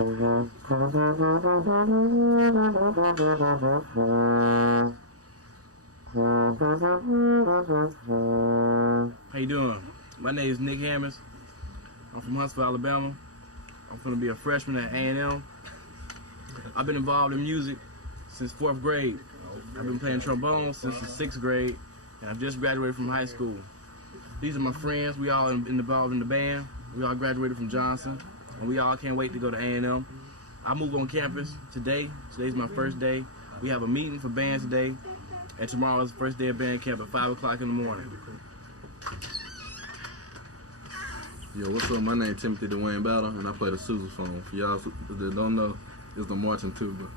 How you doing? My name is Nick Hammers. I'm from Huntsville, Alabama. I'm going to be a freshman at A&M. I've been involved in music since 4th grade. I've been playing trombone since the 6th grade, and I've just graduated from high school. These are my friends. We all involved in the band. We all graduated from Johnson, and we all can't wait to go to A&M. I moved on campus today. Today's my first day. We have a meeting for band today, and tomorrow is the first day of band camp at 5 o'clock in the morning. Yo, what's up? My name is Timothy Dwayne Battle, and I play the sousaphone. For y'all that don't know, it's the marching tuba.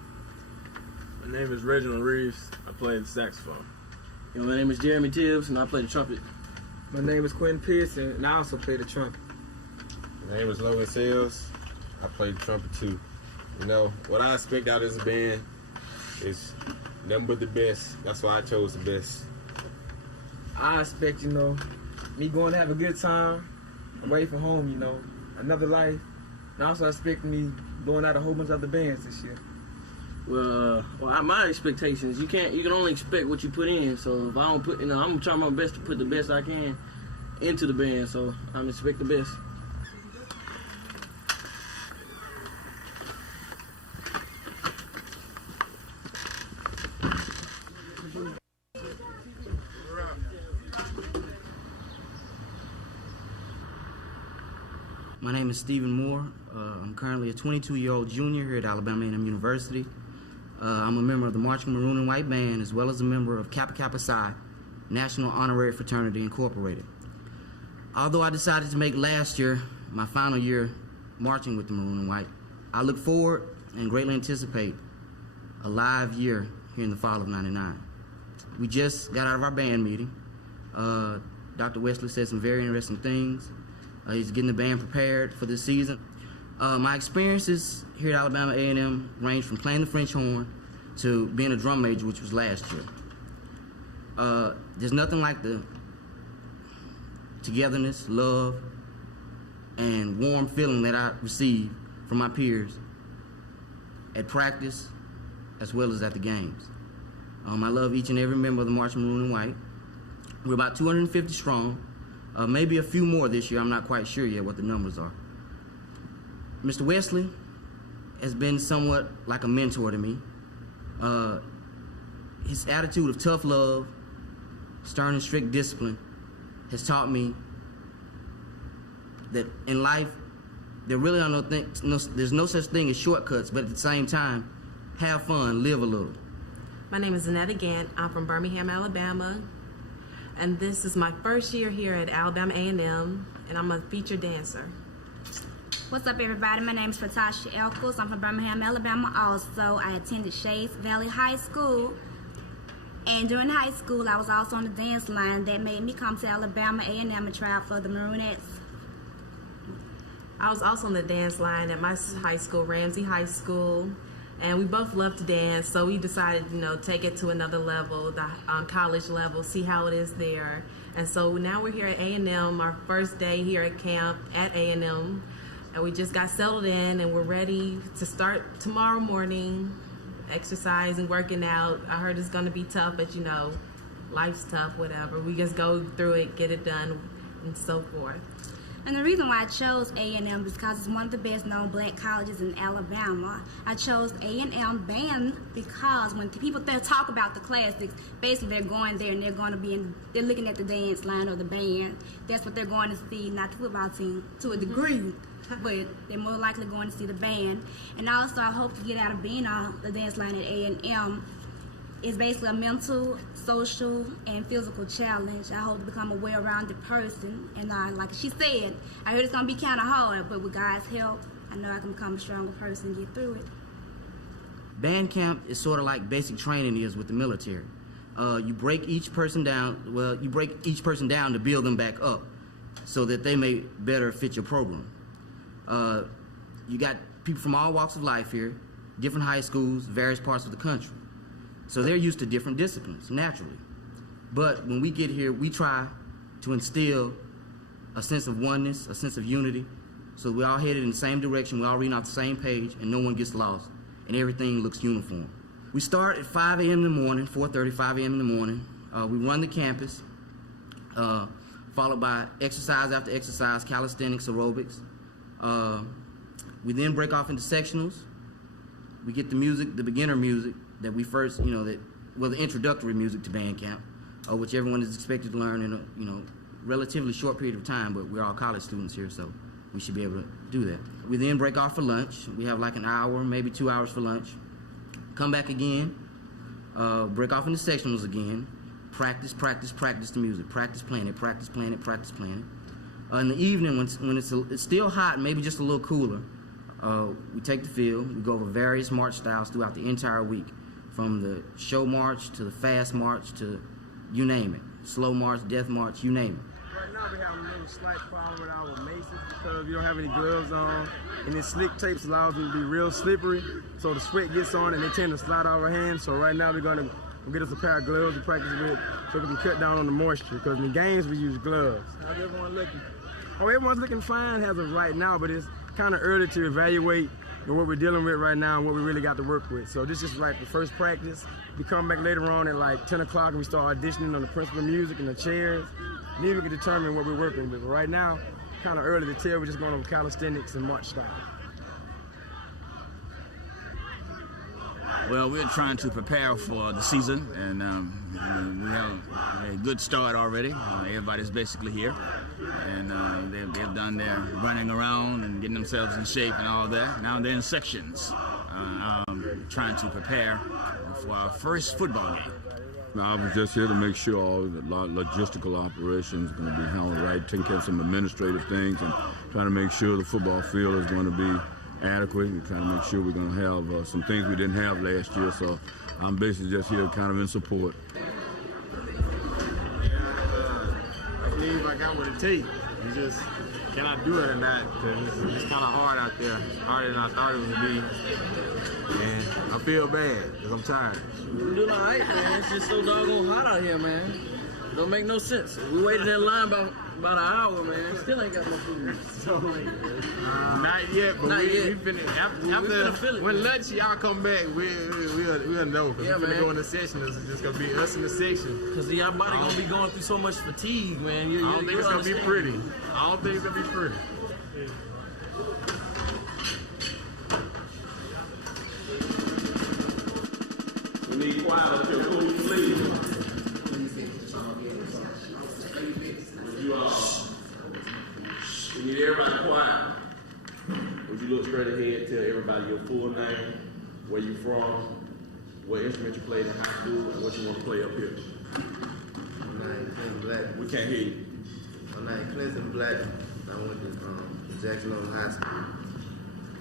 My name is Reginald Reeves. I play the saxophone. Yo, my name is Jeremy Tibbs, and I play the trumpet. My name is Quentin Pearson, and I also play the trumpet. My name is Logan Sales. I play the trumpet too. You know, what I expect out of this band is nothing but the best. That's why I chose the best. I expect, me going to have a good time away from home, another life. And also expect me blowing out a whole bunch of other bands this year. Well, my expectations, you can only expect what you put in. So if I don't put, I'm gonna try my best to put the best I can into the band. So I'm expect the best. My name is Stephen Moore. I'm currently a 22-year-old junior here at Alabama A&M University. I'm a member of the Marching Maroon and White Band, as well as a member of Kappa Kappa Psi, National Honorary Fraternity Incorporated. Although I decided to make last year my final year marching with the Maroon and White, I look forward and greatly anticipate a live year here in the fall of '99. We just got out of our band meeting. Dr. Wesley said some very interesting things. He's getting the band prepared for this season. My experiences here at Alabama A&M range from playing the French horn to being a drum major, which was last year. There's nothing like the togetherness, love, and warm feeling that I receive from my peers at practice as well as at the games. I love each and every member of the Marching Maroon and White. We're about 250 strong. Maybe a few more this year. I'm not quite sure yet what the numbers are. Mr. Wesley has been somewhat like a mentor to me. His attitude of tough love, stern and strict discipline has taught me that in life, there really are there's no such thing as shortcuts, but at the same time, have fun, live a little. My name is Zanetta Gant. I'm from Birmingham, Alabama. And this is my first year here at Alabama A&M, and I'm a featured dancer. What's up, everybody? My name is Fatasha Elkels. I'm from Birmingham, Alabama also. I attended Shades Valley High School. And during high school, I was also on the dance line that made me come to Alabama A&M and try out for the Maronettes. I was also on the dance line at my high school, Ramsey High School. And we both love to dance, so we decided, take it to another level, the college level, see how it is there. And so now we're here at A&M, our first day here at camp at A&M, and we just got settled in, and we're ready to start tomorrow morning, exercising, working out. I heard it's going to be tough, but life's tough, whatever. We just go through it, get it done, and so forth. And the reason why I chose A&M is because it's one of the best known black colleges in Alabama. I chose A&M band because when people talk about the classics, basically they're going there and they're looking at the dance line or the band. That's what they're going to see, not the football team to a degree, but they're more likely going to see the band. And also I hope to get out of being on the dance line at A&M. It's basically a mental, social, and physical challenge. I hope to become a well-rounded person. And like she said, I heard it's going to be kind of hard, but with God's help, I know I can become a stronger person and get through it. Band camp is sort of like basic training is with the military. You break each person down to build them back up so that they may better fit your program. You got people from all walks of life here, different high schools, various parts of the country. So they're used to different disciplines, naturally. But when we get here, we try to instill a sense of oneness, a sense of unity, So we all headed in the same direction, we all reading off the same page, and no one gets lost, and everything looks uniform. We start at 5 a.m. in the morning, 4:30, 5 a.m. in the morning. We run the campus, followed by exercise after exercise, calisthenics, aerobics. We then break off into sectionals. We get the music, the beginner music that we first, the introductory music to band camp, which everyone is expected to learn in a, relatively short period of time, but we're all college students here, so we should be able to do that. We then break off for lunch. We have like an hour, maybe 2 hours for lunch. Come back again, break off into sectionals again, practice the music, practice playing it. In the evening, when it's still hot, maybe just a little cooler, we take the field, we go over various march styles throughout the entire week, from the show march to the fast march to you name it, slow march, death march, you name it. Right now we have a little slight problem with our maces because we don't have any gloves on, and this slick tapes allows them to be real slippery, so the sweat gets on and they tend to slide out of our hands. So right now we're gonna get us a pair of gloves to practice with so we can cut down on the moisture, because in the games we use gloves. How's everyone looking? Oh, everyone's looking fine as of right now, but it's kind of early to evaluate what we're dealing with right now and what we really got to work with. So this is like the first practice. We come back later on at like 10 o'clock and we start auditioning on the principal music and the chairs. Then we can determine what we're working with. But right now, kind of early to tell. We're just going over calisthenics and march style. Well, we're trying to prepare for the season, and we have a good start already. Everybody's basically here, and they've done their running around and getting themselves in shape and all that. Now they're in sections, trying to prepare for our first football game. I was just here to make sure all the logistical operations are going to be handled right, taking care of some administrative things, and trying to make sure the football field is going to be adequate. We're trying to make sure we're going to have some things we didn't have last year, so I'm basically just here kind of in support. I believe I got what it takes. You just, can I do it or not? Because it's kind of hard out there, harder than I thought it would be. And I feel bad because I'm tired. We're doing all right, man. It's just so doggone hot out here, man. Don't make no sense. We waited in line about an hour, man. Still ain't got no food. So, not yet, but we finna, after when lunch y'all come back, we'll know. Because we're finna go in the session. It's just gonna be us in the section. Because y'all body gonna be going through so much fatigue, man. I don't think it's gonna be pretty. I don't think it's gonna be pretty. We need quiet up here. Who you leave? We need everybody quiet. Would you look straight ahead, tell everybody your full name, where you from, what instrument you played in high school, and what you want to play up here. My name is Clinton Black. We can't hear you. My name is Clinton Black. I went to Jackson High School.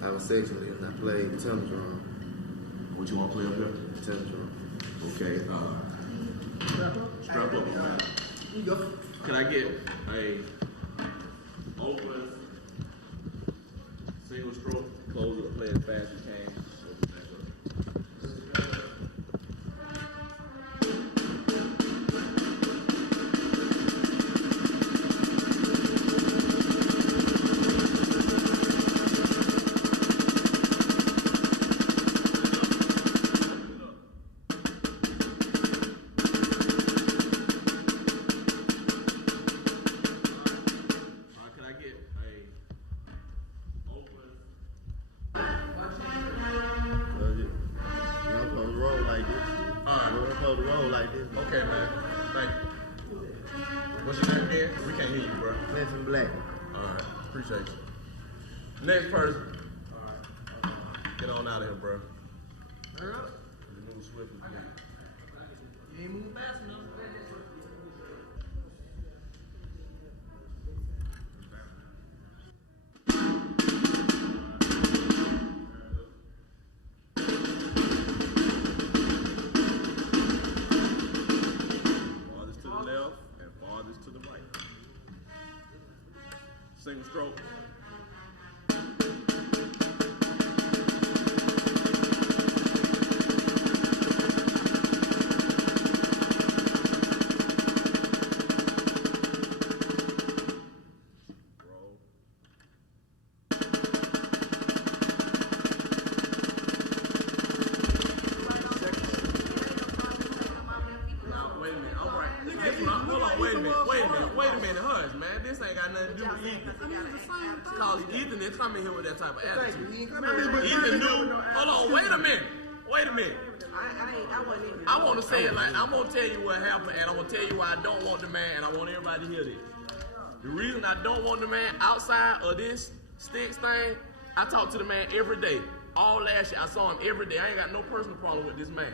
I was sectionally and I played tenor drum. What you want to play up here? Tenor drum. Okay. Strap up. Here you go. Can I get a open single stroke, close it, play as fast as you can. Okay, man. Thank you. What's your name again? We can't hear you, bro. Clinton Black. All right. Appreciate you. Next person. All right. Get on out of here, bro. Hurry up. Move swiftly. You ain't moving fast enough. Single stroke. a minute, hush, man. This ain't got nothing to do with Ethan. Cause Ethan is coming here with that type of attitude. Ethan knew. Hold on, wait a minute. I want to say it like, I'm going to tell you what happened, and I'm going to tell you why I don't want the man, and I want everybody to hear this. The reason I don't want the man outside of this sticks thing, I talk to the man every day. All last year, I saw him every day. I ain't got no personal problem with this man.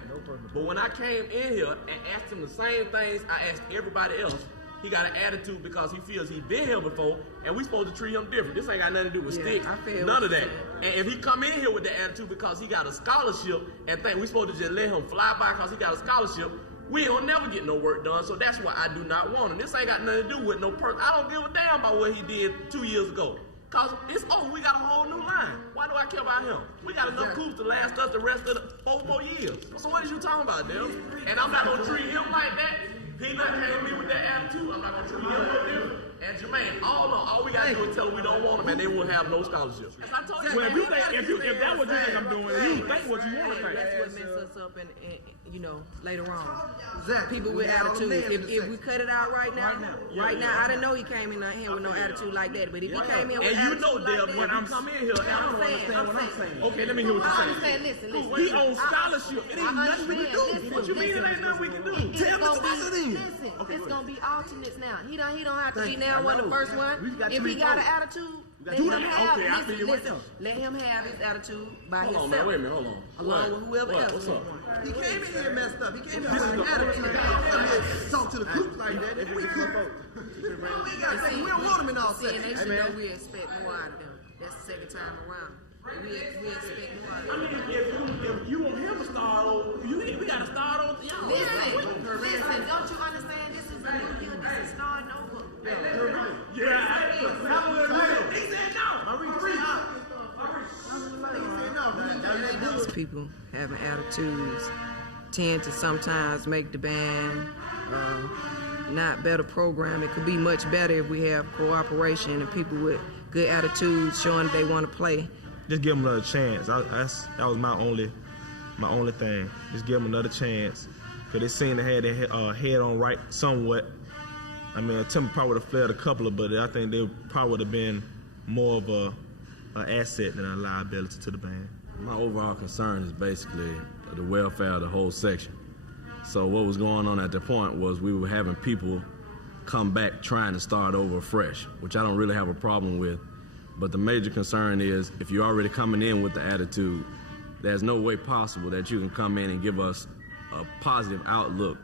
But when I came in here and asked him the same things I asked everybody else, he got an attitude because he feels he's been here before, and we supposed to treat him different. This ain't got nothing to do with sticks, none of that. And if he come in here with the attitude because he got a scholarship and think we supposed to just let him fly by because he got a scholarship, we don't never get no work done. So that's why I do not want him. This ain't got nothing to do with no person. I don't give a damn about what he did 2 years ago. Cause it's over, we got a whole new line. Why do I care about him? We got enough coops to last us the rest of the 4 more years. So what is you talking about, them? And I'm not gonna treat him like that. He not came to me with that attitude. I'm not gonna treat him no different. And Jermaine, all we gotta do is tell them we don't want him, and they will have no scholarships. As I told you, Well, if that's what you think I'm doing, you think what you want to think. That's what messes us up, and later on. People with attitudes. If we cut it out right now, I didn't know he came in here with no attitude like that. But if he came in with attitude like that, Deb, when I come in here, I don't understand what I'm saying. Okay, let me hear what you're saying. Listen. He on scholarship. It ain't nothing we can do. What you mean it ain't nothing we can do? Tell me Listen, it's gonna be alternates now. He don't have to be now one of the first one. If he got an attitude, let him have it. Let him have his attitude by himself. Hold on, man. Wait a minute. Hold on. Along with whoever else. What's up? He came in here messed up. He came in here with an attitude. He come here talk to the group like that. We don't want him in all seconds. seconds. They should know we expect more out of them. That's the second time around. We expect more out of them. If you want him to start over, we got to start over. Listen, don't you understand? This is a new year. This is starting over. He said no. These people having attitudes tend to sometimes make the band not better programmed. It could be much better if we have cooperation and people with good attitudes showing that they want to play. Just give them another chance. That was my only thing. Just give them another chance. Because they seem to have their head on right somewhat. I mean, Tim probably would have fled a couple of, but I think they probably would have been more of an asset than a liability to the band. My overall concern is basically the welfare of the whole section. So what was going on at that point was we were having people come back trying to start over fresh, which I don't really have a problem with. But the major concern is if you're already coming in with the attitude, there's no way possible that you can come in and give us a positive outlook.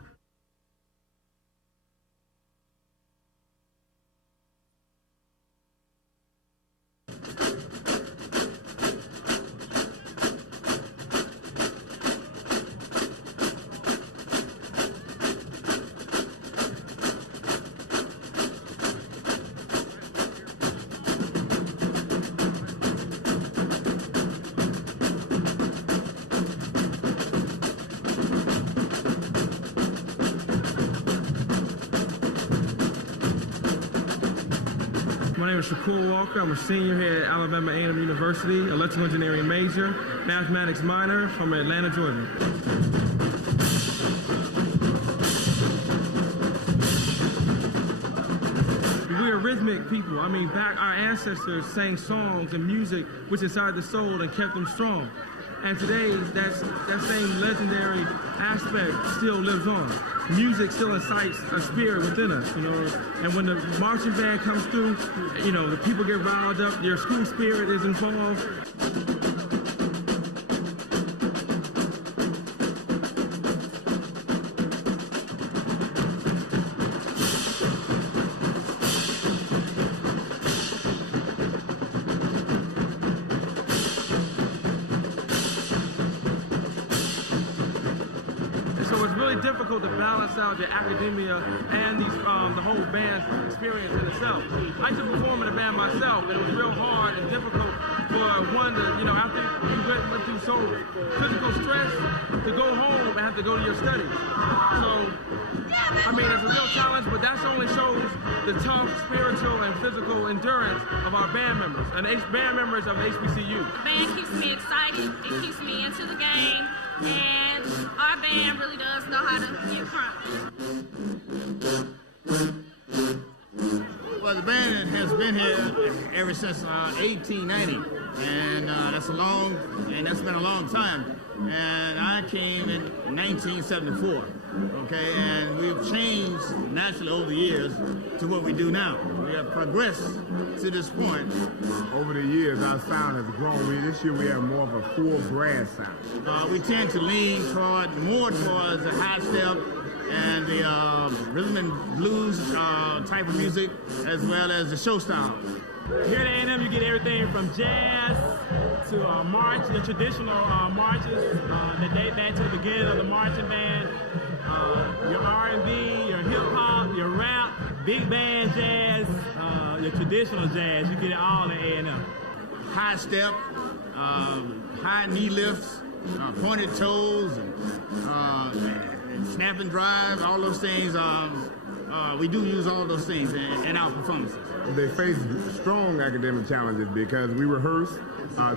My name is Shakur Walker. I'm a senior here at Alabama A&M University, electrical engineering major, mathematics minor from Atlanta, Georgia. We're rhythmic people. I mean, back our ancestors sang songs and music which inspired the soul and kept them strong. And today, that same legendary aspect still lives on. Music still incites a spirit within us, And when the marching band comes through, the people get riled up, their school spirit is involved. Difficult to balance out your academia and the whole band's experience in itself. I used to perform in a band myself, and it was real hard and difficult for one to, after you went through so physical stress, to go home and have to go to your studies. So, I mean, it's a real challenge, but that only shows the tough spiritual and physical endurance of our band members and band members of HBCU. The band keeps me excited. It keeps me into the game. And our band really does know how to get crunk. Well, the band has been here ever since 1890, and that's been a long time. And I came in 1974. Okay, and we've changed naturally over the years to what we do now. We have progressed to this point. Over the years, our sound has grown. This year we have more of a full brass sound. We tend to lean more towards the high step and the rhythm and blues type of music, as well as the show style. Here at A&M, you get everything from jazz to march, the traditional marches that date back to the beginning of the marching band. Your R&B, your hip hop, your rap, big band jazz, your traditional jazz. You get it all at A&M. High step, high knee lifts, pointed toes, and snap and drive, all those things. We do use all those things in our performances. They face strong academic challenges because we rehearse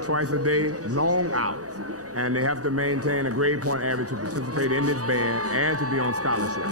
twice a day, long hours. And they have to maintain a grade point average to participate in this band and to be on scholarship.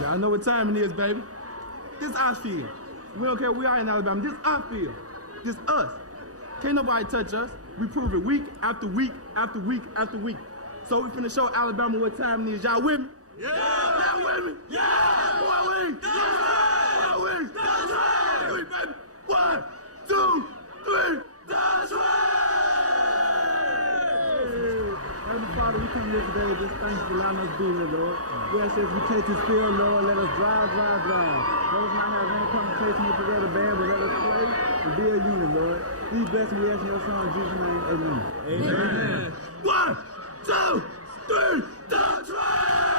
I know what time it is, baby. This our field. We don't care where we are in Alabama. This our field. This us. Can't nobody touch us. We prove it week after week after week after week. So we finna show Alabama what time it is. Y'all with me? Yeah! Y'all with me? Yeah! Boy, we! Yeah! Boy, we! That's right! Three, baby. 1, 2, 3. That's right! Heavenly Father, we come here today just thank you for allowing us to be here, Lord. We ask that we take this field, Lord, let us drive. Let us not have any competition with the other band, but let us play and be a unit, Lord. These blessings we ask in your son, in Jesus' name, amen. Amen. 1, 2, 3, that's right!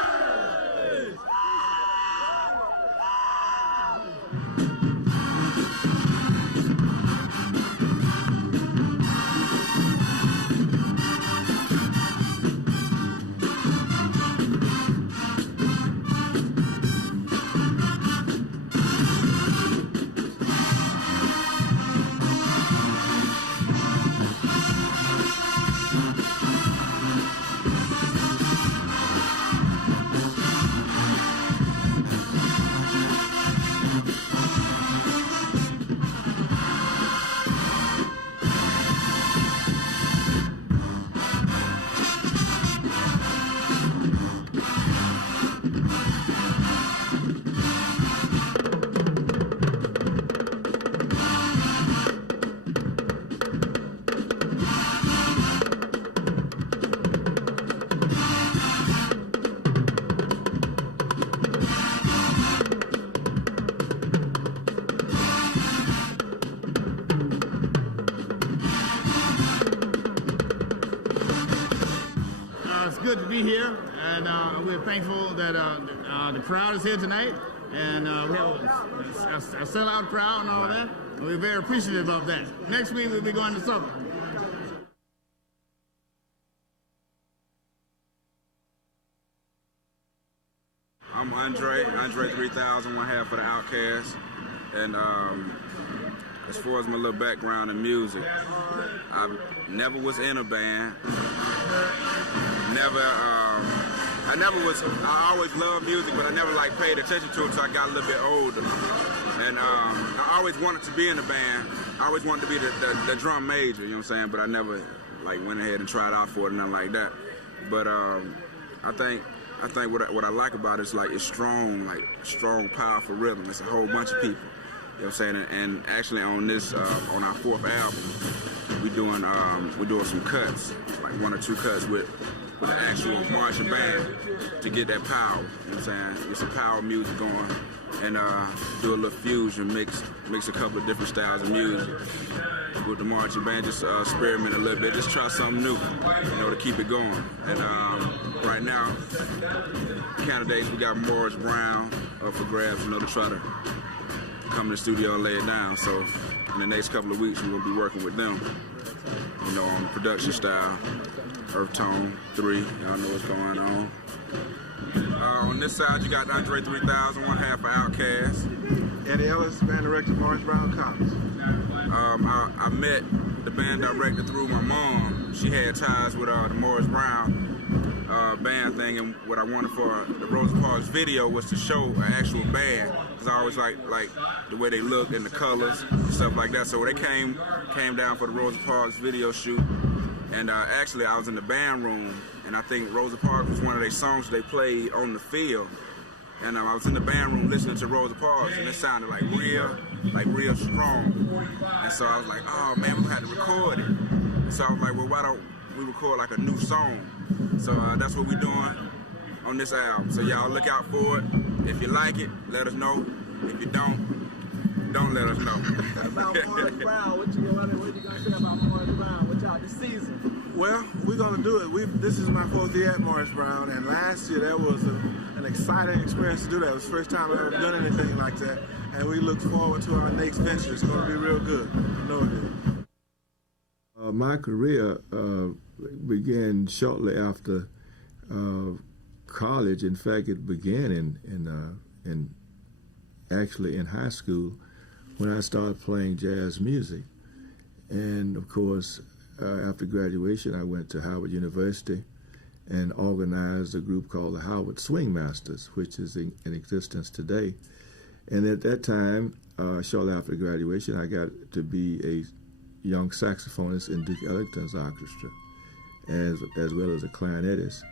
Good to be here, and we're thankful that the crowd is here tonight, and we have a sellout crowd and all that. And we're very appreciative of that. Next week we'll be going to supper. I'm Andre 3000, one half of the Outcast, and as far as my little background in music, I never was in a band. I always loved music, but I never paid attention to it until I got a little bit older. And I always wanted to be in a band. I always wanted to be the drum major, you know what I'm saying? But I never went ahead and tried out for it and nothing like that. But I think what I like about it is it's strong, powerful rhythm. It's a whole bunch of people. You know what I'm saying? And actually on this, on our 4th album, we're doing some cuts, 1 or 2 cuts with the actual marching band to get that power. You know what I'm saying? Get some power music going and do a little fusion, mix a couple of different styles of music with the marching band. Just experiment a little bit, just try something new, to keep it going. And right now, candidates, we got Morris Brown up for grabs, to try to come in the studio and lay it down. So in the next couple of weeks, we're gonna be working with them, you know, on production style, Earth Tone 3, y'all know what's going on. On this side, you got Andre 3000, one half of Outkast. Eddie Ellis, band director, Morris Brown College. I met the band director through my mom. She had ties with the Morris Brown band thing, and what I wanted for the Rosa Parks video was to show an actual band, because I always like the way they look and the colors and stuff like that. So they came down for the Rosa Parks video shoot, and actually I was in the band room, and I think Rosa Parks was one of their songs they played on the field, and I was in the band room listening to Rosa Parks, and it sounded like real strong, and so I was like, oh man, we're gonna have to record it. And so I was like, well, why don't we record like a new song? So that's what we're doing on this album. So y'all look out for it. If you like it, let us know. If you don't let us know. About Morris Brown, what you gonna say about Morris Brown? What y'all this season? Well, we're gonna do it. This is my 4th year at Morris Brown, and last year that was an exciting experience to do that. It was the first time I've ever done anything like that, and we look forward to our next venture. It's gonna be real good. I know it is. My career began shortly after college. In fact, it began in actually in high school when I started playing jazz music. And of course, after graduation, I went to Howard University and organized a group called the Howard Swing Masters, which is in existence today. And at that time, shortly after graduation, I got to be a young saxophonist in Duke Ellington's orchestra, as well as a clarinetist.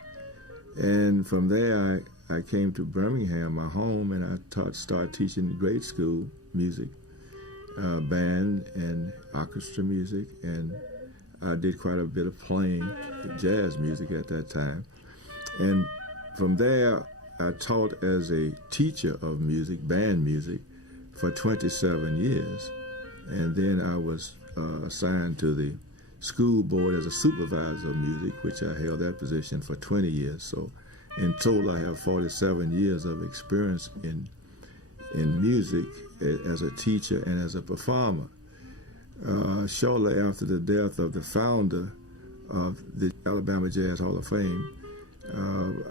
And from there, I came to Birmingham, my home, and I started teaching grade school music, band and orchestra music, and I did quite a bit of playing jazz music at that time. And from there, I taught as a teacher of music, band music, for 27 years. And then I was assigned to the school board as a supervisor of music, which I held that position for 20 years. So in total, I have 47 years of experience in music as a teacher and as a performer. Shortly after the death of the founder of the Alabama Jazz Hall of Fame,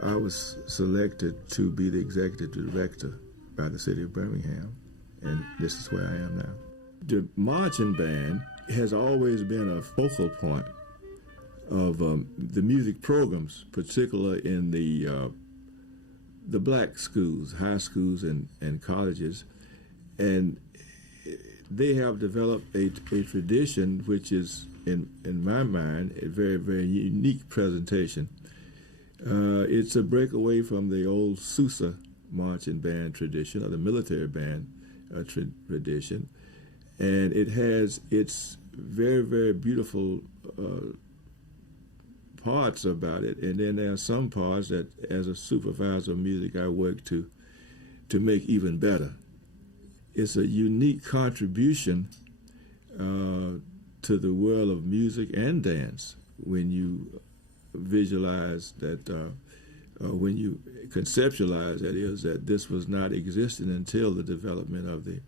I was selected to be the executive director by the city of Birmingham, and this is where I am now. The marching band has always been a focal point of the music programs, particularly in the black schools, high schools and colleges, and they have developed a tradition which is, in my mind, a very, very unique presentation. It's a breakaway from the old Sousa marching band tradition, or the military band tradition, and it has its very, very beautiful parts about it, and then there are some parts that, as a supervisor of music, I work to make even better. It's a unique contribution to the world of music and dance when you visualize that, when you conceptualize, that is, that this was not existing until the development of the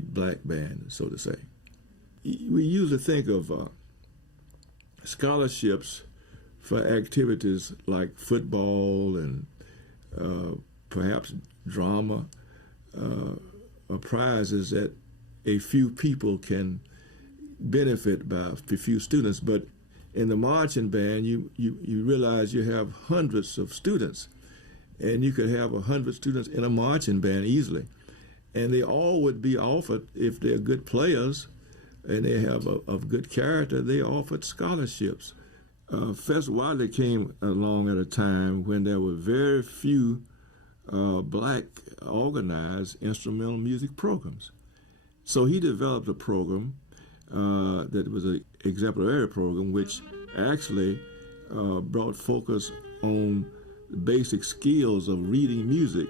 black band, so to say. We usually think of scholarships for activities like football and perhaps drama, or prizes that a few people can benefit by, a few students. But in the marching band, you realize you have hundreds of students, and you could have 100 students in a marching band easily, and they all would be offered, if they're good players and they have of good character, they offered scholarships. Fess Wadley came along at a time when there were very few black organized instrumental music programs. So he developed a program that was an exemplary program, which actually brought focus on the basic skills of reading music,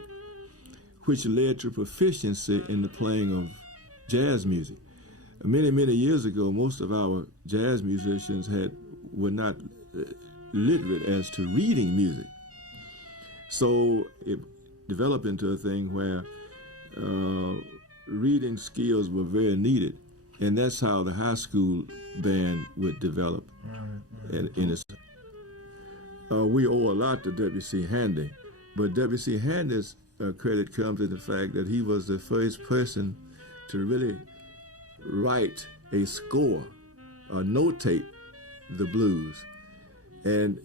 which led to proficiency in the playing of jazz music. Many, many years ago, most of our jazz musicians were not literate as to reading music. So it developed into a thing where reading leading skills were very needed, and that's how the high school band would develop. We owe a lot to W.C. Handy, but W.C. Handy's credit comes in the fact that he was the first person to really write a score, notate the blues. And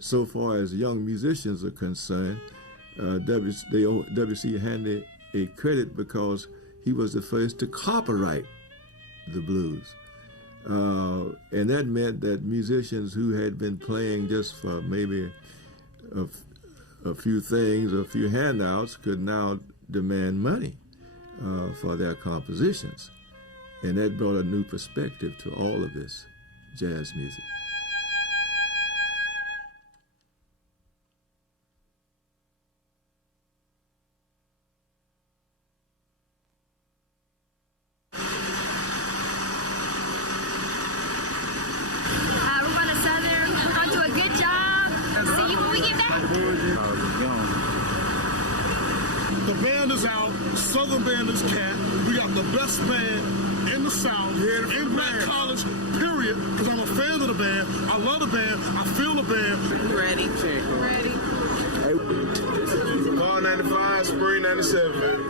so far as young musicians are concerned, they owe W.C. Handy a credit because he was the first to copyright the blues. And that meant that musicians who had been playing just for maybe a few things, a few handouts, could now demand money for their compositions. And that brought a new perspective to all of this jazz music. The band is out, Southern Band is cat. We got the best band in the South, in Black College, period. Because I'm a fan of the band. I love the band. I feel the band. Ready. Ready. Fall 95, spring 97, baby.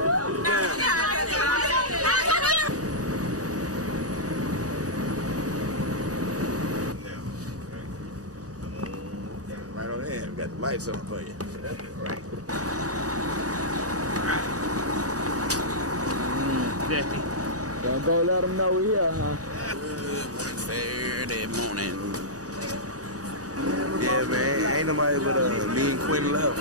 Right on there. We got the lights on for you. Right. Y'all go let them know we here, huh? Saturday morning. Yeah, man. Ain't nobody but me and Quinn left.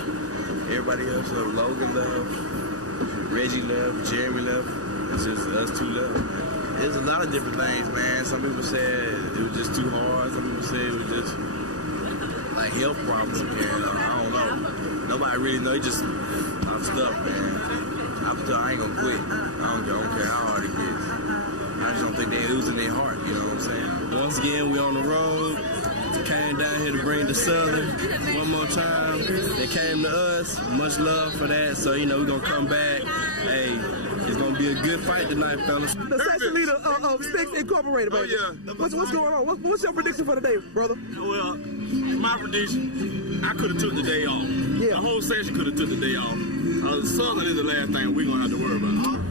Everybody else left. Logan left. Reggie left. Jeremy left. It's just us two left, man. There's a lot of different things, man. Some people said it was just too hard. Some people said it was just like health problems. And I don't know. Nobody really know. I'm stuck, man. I ain't gonna quit. I don't care how hard it gets. I just don't think they're losing their heart, you know what I'm saying? Once again, we on the road. Came down here to bring the Southern one more time. They came to us. Much love for that. So, we're gonna come back. Hey, it's gonna be a good fight tonight, fellas. The section leader of Sticks Incorporated, baby. Oh, yeah. What's going on? What's your prediction for the day, brother? Well, my prediction, I could have took the day off. Yeah. The whole section could have took the day off. Southern is the last thing we're going to have to worry about.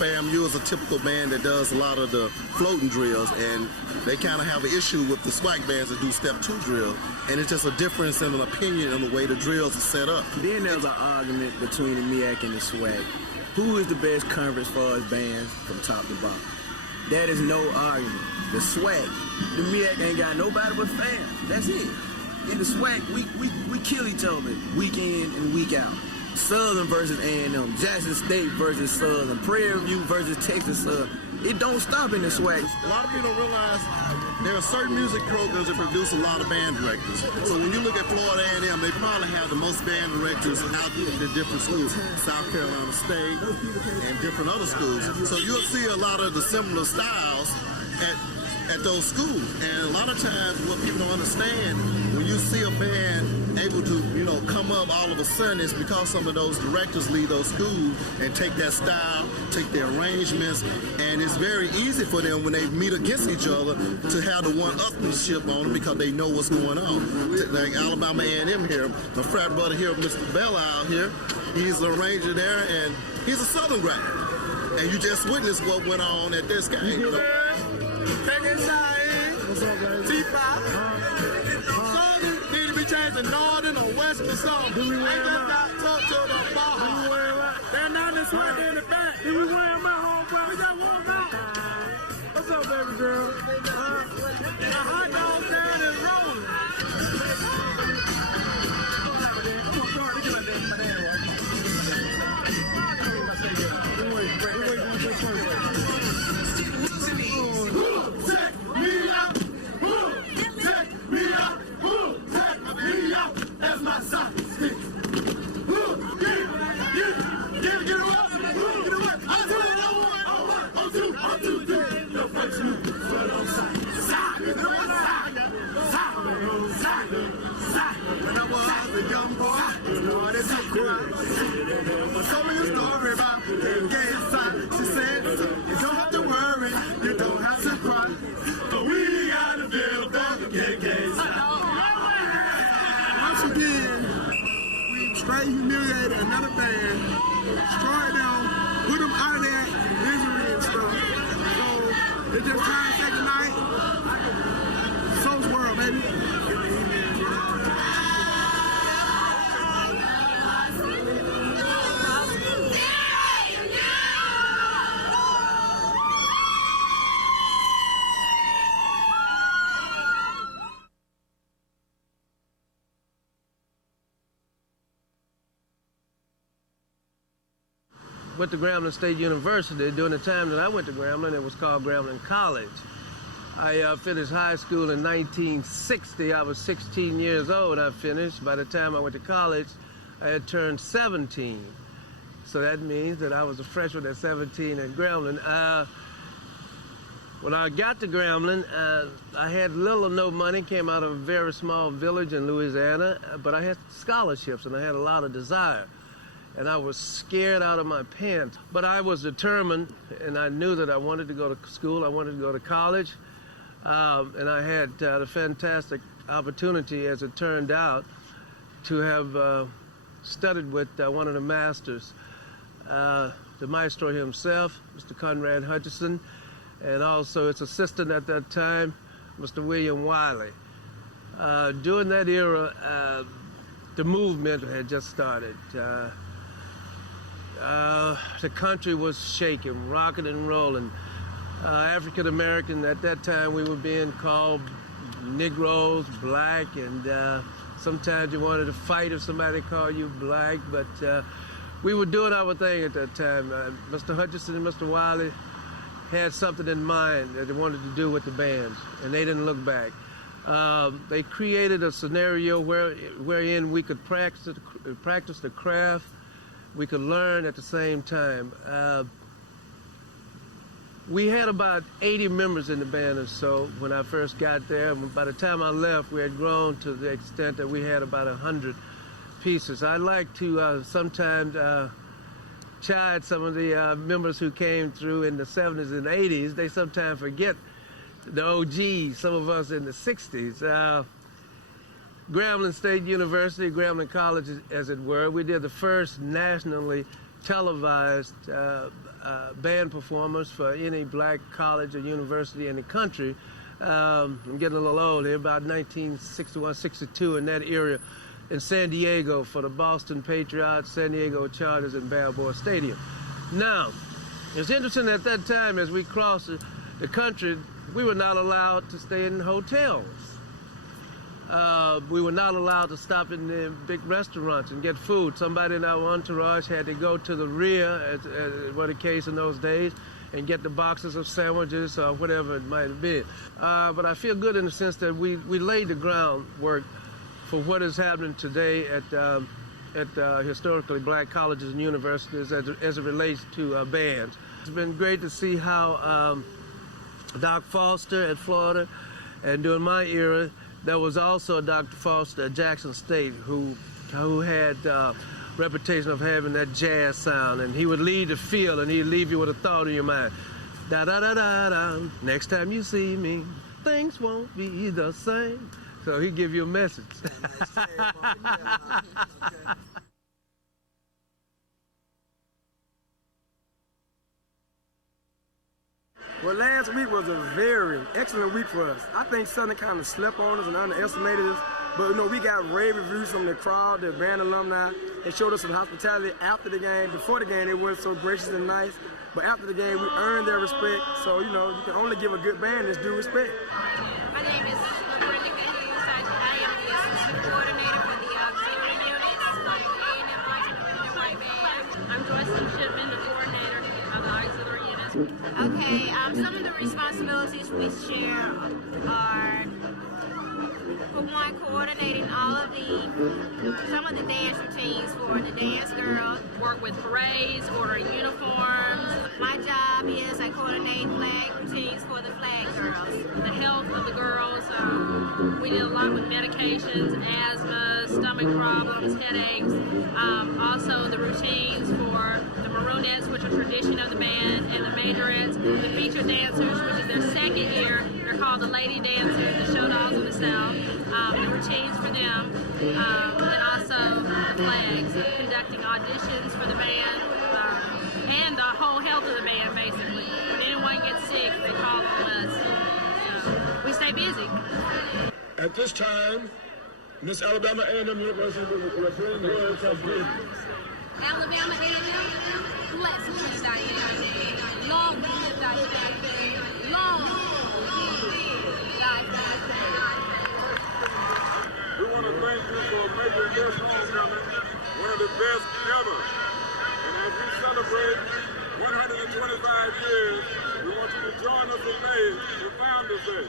AAMU is a typical band that does a lot of the floating drills, and they kind of have an issue with the SWAC bands that do step 2 drill, and it's just a difference in an opinion in the way the drills are set up. Then there's an argument between the MEAC and the SWAC. Who is the best conference for us bands from top to bottom? That is no argument. The SWAC, the MEAC ain't got nobody but fans. That's it. In the SWAC, we kill each other week in and week out. Southern versus A&M, Jackson State versus Southern, Prairie View versus Texas Southern. It don't stop in the SWAC. A lot of people don't realize there are certain music programs that produce a lot of band directors. So when you look at Florida A&M, they probably have the most band directors out in the different schools, South Carolina State and different other schools. So you'll see a lot of the similar styles at those schools. And a lot of times what people don't understand, when you see a band able to, come up all of a sudden, it's because some of those directors leave those schools and take that style, take their arrangements, and it's very easy for them when they meet against each other to have the one-upmanship on them because they know what's going on. Like Alabama A&M here, my frat brother here, Mr. Bella out here, he's an arranger there, and he's a Southern grad. And you just witnessed what went on at this game. Take it inside. What's up, guys? T5. Southern need to be changed to Northern or Western Southern. Do we wear them out? Talk to the bar. Do we wear them out? They're not this way, they're in the back. Do we wear them out, homeboy? We just wore them out. What's up, baby girl? The hot dog's down and rolling. That's my side. Get it up. I said, 1, 2, It's just time to say goodnight. Soul's World, baby. Went to Grambling State University. During the time that I went to Grambling, it was called Grambling College. I finished high school in 1960. I was 16 years old. I finished. By the time I went to college, I had turned 17. So that means that I was a freshman at 17 at Grambling. When I got to Grambling, I had little or no money, came out of a very small village in Louisiana, but I had scholarships and I had a lot of desire. And I was scared out of my pants. But I was determined, and I knew that I wanted to go to school, I wanted to go to college. And I had the fantastic opportunity, as it turned out, to have studied with one of the masters, the maestro himself, Mr. Conrad Hutchinson, and also his assistant at that time, Mr. William Wiley. During that era, the movement had just started. The country was shaking, rocking and rolling. African American, at that time we were being called Negroes, black, and sometimes you wanted to fight if somebody called you black, but we were doing our thing at that time. Mr. Hutchinson and Mr. Wiley had something in mind that they wanted to do with the bands, and they didn't look back. They created a scenario wherein we could practice the craft, we could learn at the same time. We had about 80 members in the band or so when I first got there. By the time I left, we had grown to the extent that we had about 100 pieces. I like to sometimes chide some of the members who came through in the 70s and 80s. They sometimes forget the OGs, some of us in the 60s. Grambling State University, Grambling College, as it were, we did the first nationally televised band performance for any black college or university in the country. I'm getting a little old here, about 1961, 62, in that area, in San Diego for the Boston Patriots, San Diego Chargers, and Balboa Stadium. Now, it's interesting at that time, as we crossed the country, we were not allowed to stay in hotels. We were not allowed to stop in the big restaurants and get food. Somebody in our entourage had to go to the rear, as was the case in those days, and get the boxes of sandwiches or whatever it might have been. But I feel good in the sense that we laid the groundwork for what is happening today at historically black colleges and universities as it relates to bands. It's been great to see how Doc Foster at Florida, and during my era, there was also a Dr. Foster at Jackson State who had reputation of having that jazz sound, and he would lead the field and he'd leave you with a thought in your mind. Da da da da da. Next time you see me, things won't be the same. So he'd give you a message. Well, last week was a very excellent week for us. I think Southern kind of slept on us and underestimated us. But, you know, we got rave reviews from the crowd, the band alumni. They showed us some hospitality after the game. Before the game, they weren't so gracious and nice. But after the game, we earned their respect. So, you know, you can only give a good band this due respect. My name is Brenda Hughes. I am the assistant coordinator for the auxiliary units of the A&M Marching White Band. I'm Joycelyn Shipman, the coordinator of the auxiliary units. Okay, some of the responsibilities we share are, for one, coordinating some of the dance routines for the dance girls. Work with parades, ordering uniforms. My job is I coordinate flag routines for the flag girls. The health of the girls. We did a lot with medications, asthma, stomach problems, headaches. Also the routines for the maronettes, which are tradition of the band, and the majorettes, the featured dancers, which is their second year. They're called the lady dancers, the show dogs of the South. The routines for them, and also the flags, conducting auditions for the band, and the whole health of the band, basically. When anyone gets sick, they call on stay busy. At this time, Miss Alabama A&M University will represent the words of greetings. Alabama A&M, bless you, Diane. Long live Diane. Long live Diane. We want to thank you for making this homecoming one of the best ever. And as we celebrate 125 years, we want you to join us in May for Founders Day.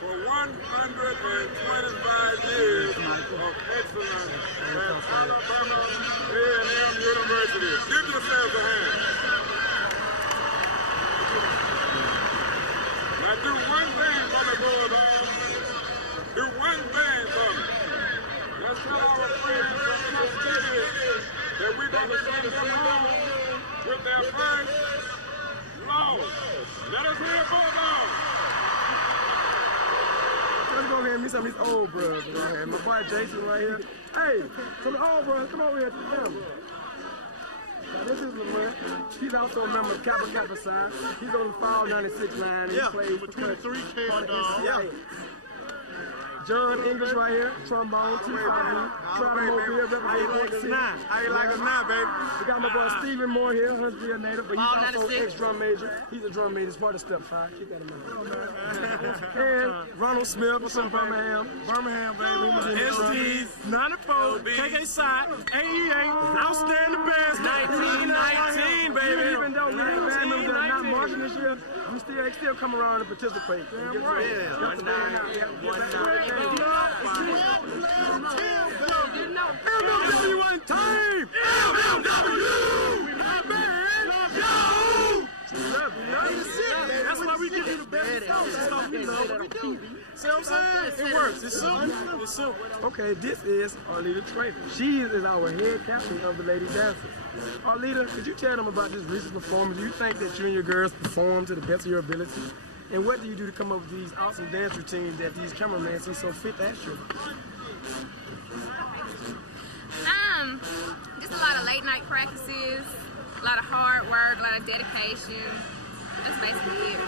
For 125 years of excellence at Alabama A&M University. Give yourselves a hand. Now do one thing for the Bulldogs. Do one thing for me. Let's tell our friends from Tuskegee that we're going to send them home with their first loss. Let us hear Bulldogs. Let's go over here and meet some of these old brothers right here. My boy Jason right here. Hey, some of the old brothers, come over here to the camera. Now this is Lamont. He's also a member of Kappa Kappa Psi. He's on the Fall 96 line and he plays for NCAA. John English right here, trombone, T5B, Mobile, representing How you like us now, baby? We got my boy Stephen Moore here, Huntsville native, but he's also ex-drum major. He's a drum major, he's part of Step 5. Keep that in mind. And Ronald Smith from Birmingham, baby. He was in the drum. STs, 94, KK Side, AEA, outstanding best. 1919, baby. Even though we have band members that are not marching this year, they still come around and participate. Damn right. MLW one time! MLW! That's why we give you the best stuff. You know what we do. See what I'm saying? It works. It's simple. It's simple. Okay, this is Arlita Trainer. She is our head captain of the Lady Dancers. Arlita, could you tell them about this recent performance? Do you think that you and your girls perform to the best of your ability? And what do you do to come up with these awesome dance routines that these cameramen see so fit to ask you about? Just a lot of late night practices, a lot of hard work, a lot of dedication. That's basically it.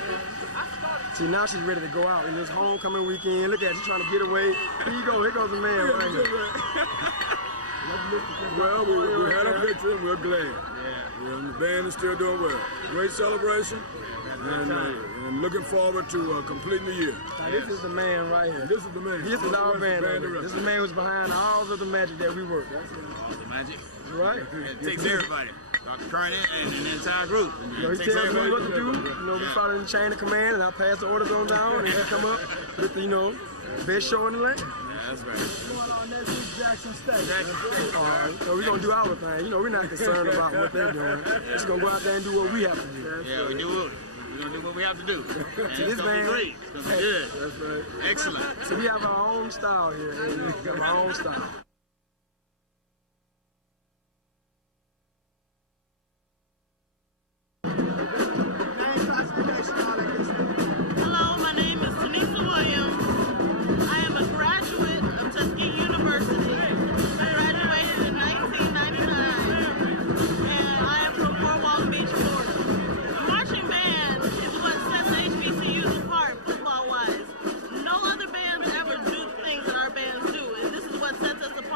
See, now she's ready to go out in this homecoming weekend. Look at you trying to get away. Here you go. Here goes the man right here. Well, we had a victory and we're glad. Yeah. The band is still doing well. Great celebration. And looking forward to completing the year. Now, this is the man right here. This is the man. This is our band. This is the man who's behind all of the magic that we work. All the magic. Right. It takes everybody. Dr. Carney and the entire group. You know, he tells me what to do. You know, we follow the chain of command, and I pass the orders on down, and they come up with, you know, best show in the land. That's right. Jackson State. All right, so we're going to do our thing. You know, we're not concerned about what they're doing. We're just going to go out there and do what we have to do. Yeah, we're going to do what we have to do. And See, it's this going to man, be great. It's going to be good. That's right. Excellent. So we have our own style here. We have our own style. Hello, my name is Tanisha Williams. I am a graduate of Tuskegee University. I graduated in 1999, and I am from Fort Walton Beach, Florida. The marching band is what sets HBCUs apart football-wise. No other bands ever do things that our bands do, and this is what sets us apart.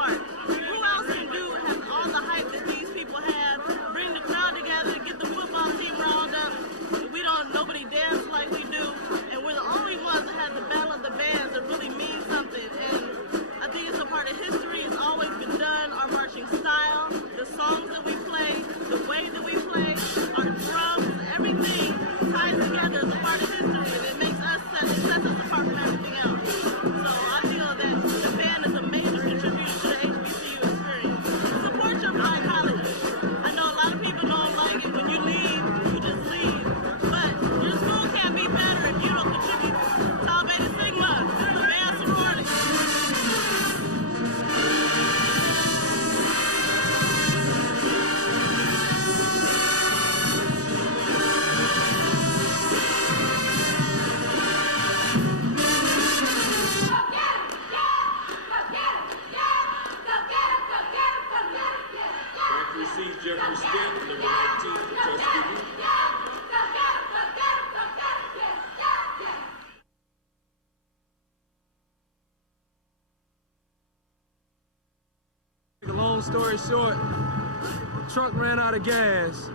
long story short, the truck ran out of gas.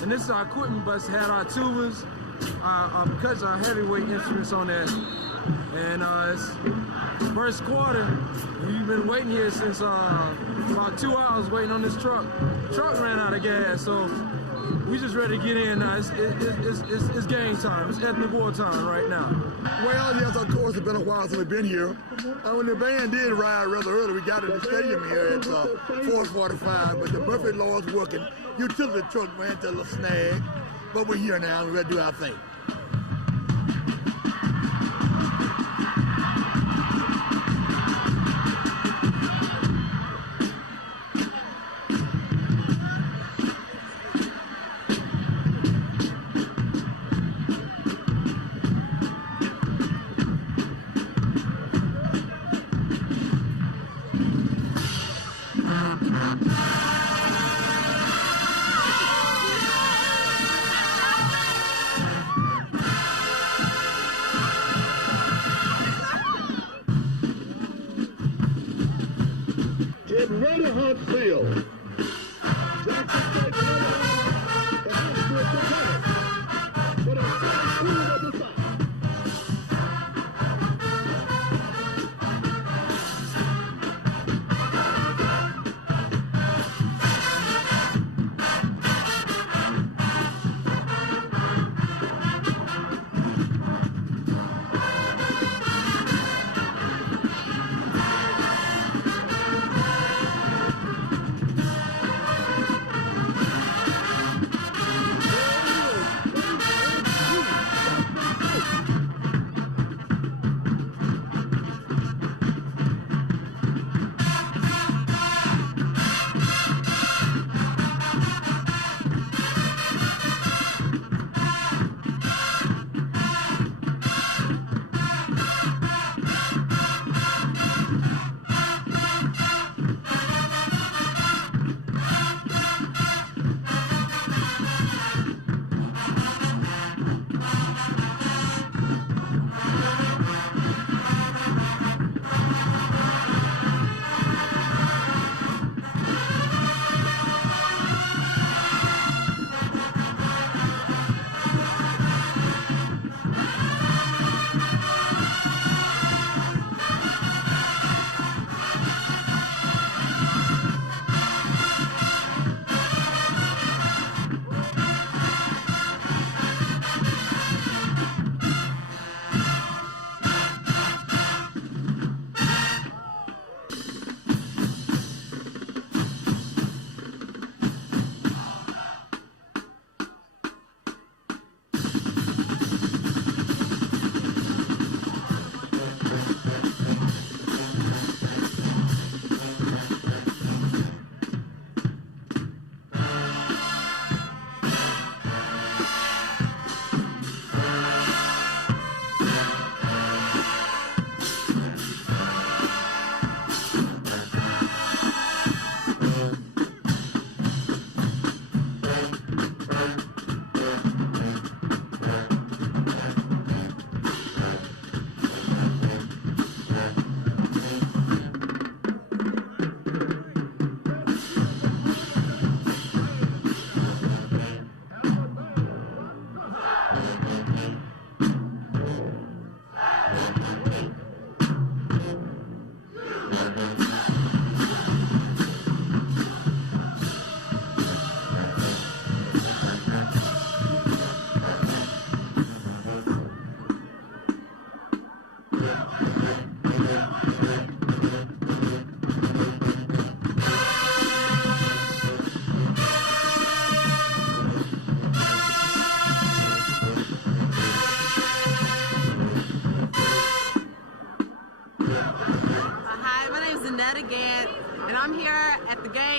And this is our equipment bus, had our tubas, our percussion, our heavyweight instruments on there. And it's first quarter. We've been waiting here since about 2 hours waiting on this truck. The truck ran out of gas, so we just ready to get in now. It's game time. It's ethnic war time right now. Well, yes, of course, it's been a while since we've been here. When the band did ride rather early, we got in the stadium here at 4:45, but the Buffett Lord's working. Utility truck ran into a little snag, but we're here now and we're ready to do our thing.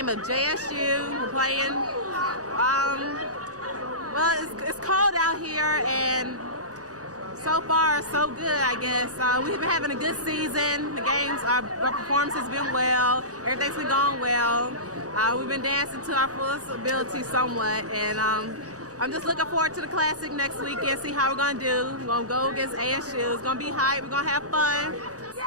Of JSU. We're playing. Well, it's cold out here, and so far so good, I guess. We've been having a good season. The games, our performance has been well. Everything's been going well. We've been dancing to our fullest ability somewhat, and I'm just looking forward to the Classic next weekend. See how we're gonna do. We're gonna go against ASU. It's gonna be hype. We're gonna have fun. Yay!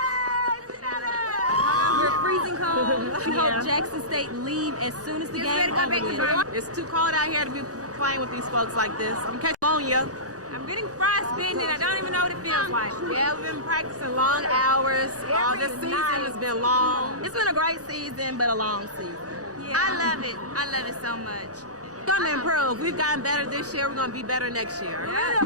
We're freezing cold. We Yeah. hope Jackson State leave as soon as the game ready to go back to over. school. It's too cold out here to be playing with these folks like this. I'm catching pneumonia. I'm getting frostbitten and I don't even know what it feels like. Yeah, we've been practicing long hours. This season has been long. It's been a great season, but a long season. Yeah. I love it. I love it so much. We're going to improve. We've gotten better this year. We're going to be better next year. Yeah.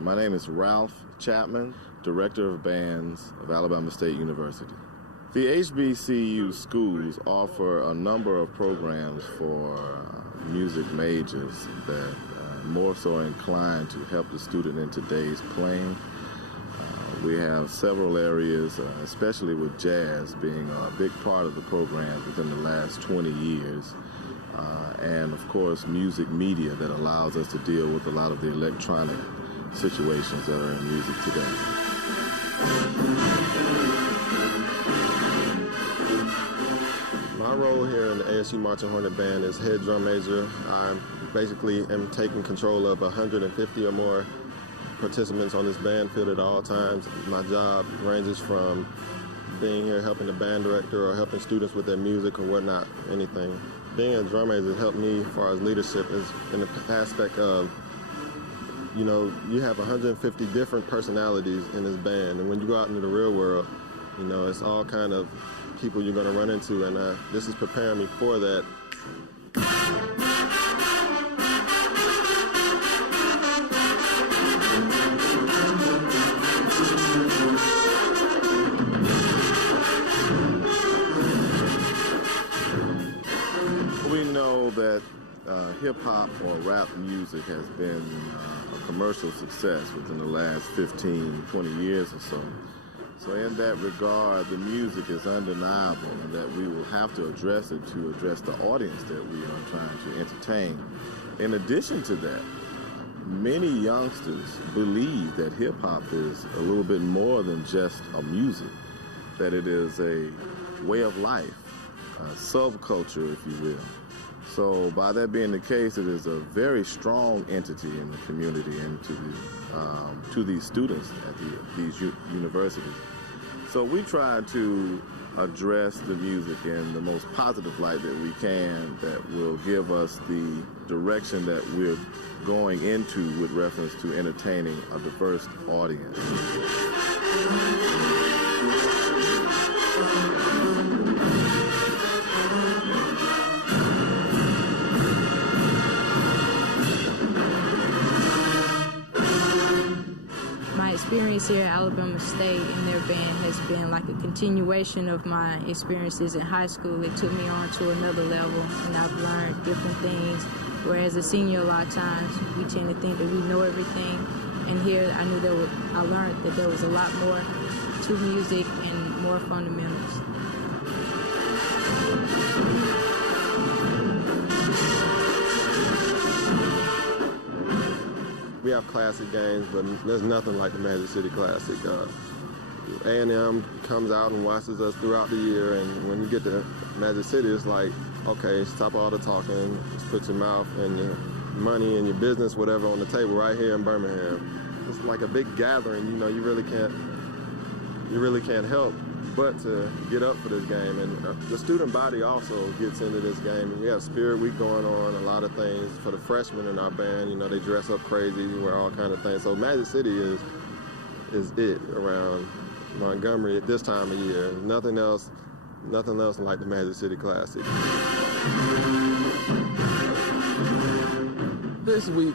My name is Ralph Chapman, Director of Bands of Alabama State University. The HBCU schools offer a number of programs for music majors that more so inclined to help the student in today's playing. We have several areas, especially with jazz being a big part of the program within the last 20 years. And of course, music media that allows us to deal with a lot of the electronic situations that are in music today. My role here in the ASU Marching Hornet Band is head drum major. I basically am taking control of 150 or more participants on this band field at all times. My job ranges from being here helping the band director or helping students with their music or whatnot, anything. Being a drum major helped me as far as leadership is in the aspect of, you know, you have 150 different personalities in this band, and when you go out into the real world, you know, it's all kind of people you're going to run into, and this is preparing me for that. We know that hip-hop or rap music has been a commercial success within the last 15, 20 years or so. So in that regard, the music is undeniable, and that we will have to address it to address the audience that we are trying to entertain. In addition to that, many youngsters believe that hip-hop is a little bit more than just a music, that it is a way of life, a subculture, if you will. So by that being the case, it is a very strong entity in the community and to these students at these universities. So we try to address the music in the most positive light that we can, that will give us the direction that we're going into with reference to entertaining a diverse audience. Experience here at Alabama State in their band has been like a continuation of my experiences in high school. It took me on to another level, and I've learned different things. Whereas a senior, a lot of times we tend to think that we know everything, and here I learned that there was a lot more to music and more fundamentals. We have classic games, but there's nothing like the Magic City Classic. A&M comes out and watches us throughout the year, and when you get to Magic City, it's like, okay, stop all the talking, just put your mouth and your money and your business, whatever, on the table right here in Birmingham. It's like a big gathering, you know, you really can't help but to get up for this game. And the student body also gets into this game. And we have Spirit Week going on, a lot of things for the freshmen in our band. You know, they dress up crazy, wear all kind of things. So Magic City is it around Montgomery at this time of year. Nothing else like the Magic City Classic. This week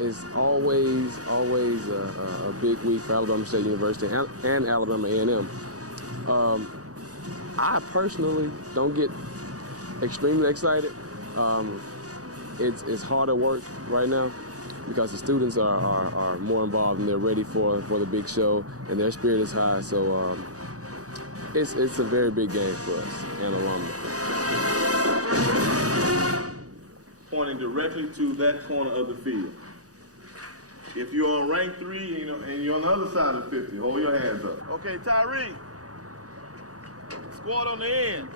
is always a big week for Alabama State University and Alabama A&M. I personally don't get extremely excited. It's harder work right now because the students are more involved and they're ready for the big show and their spirit is high. So it's a very big game for us and alumni. Pointing directly to that corner of the field. If you're on rank 3, and you're on the other side of 50, hold your hands up. Okay, Tyree. Squad on the end.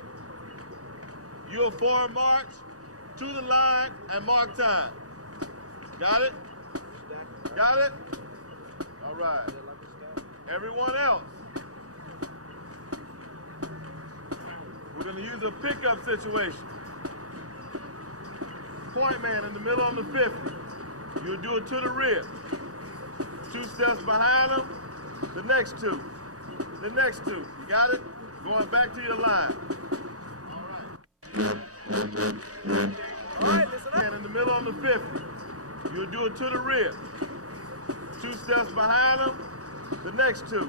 You'll forward march to the line and mark time. Got it? Got it? All right. Everyone else. We're going to use a pickup situation. Point man in the middle on the 50. You'll do it to the rear. 2 steps behind him. The next 2. The next 2. You got it? Going back to your line. All right, listen up. In the middle on the 50. You'll do it to the rear. 2 steps behind him. The next 2.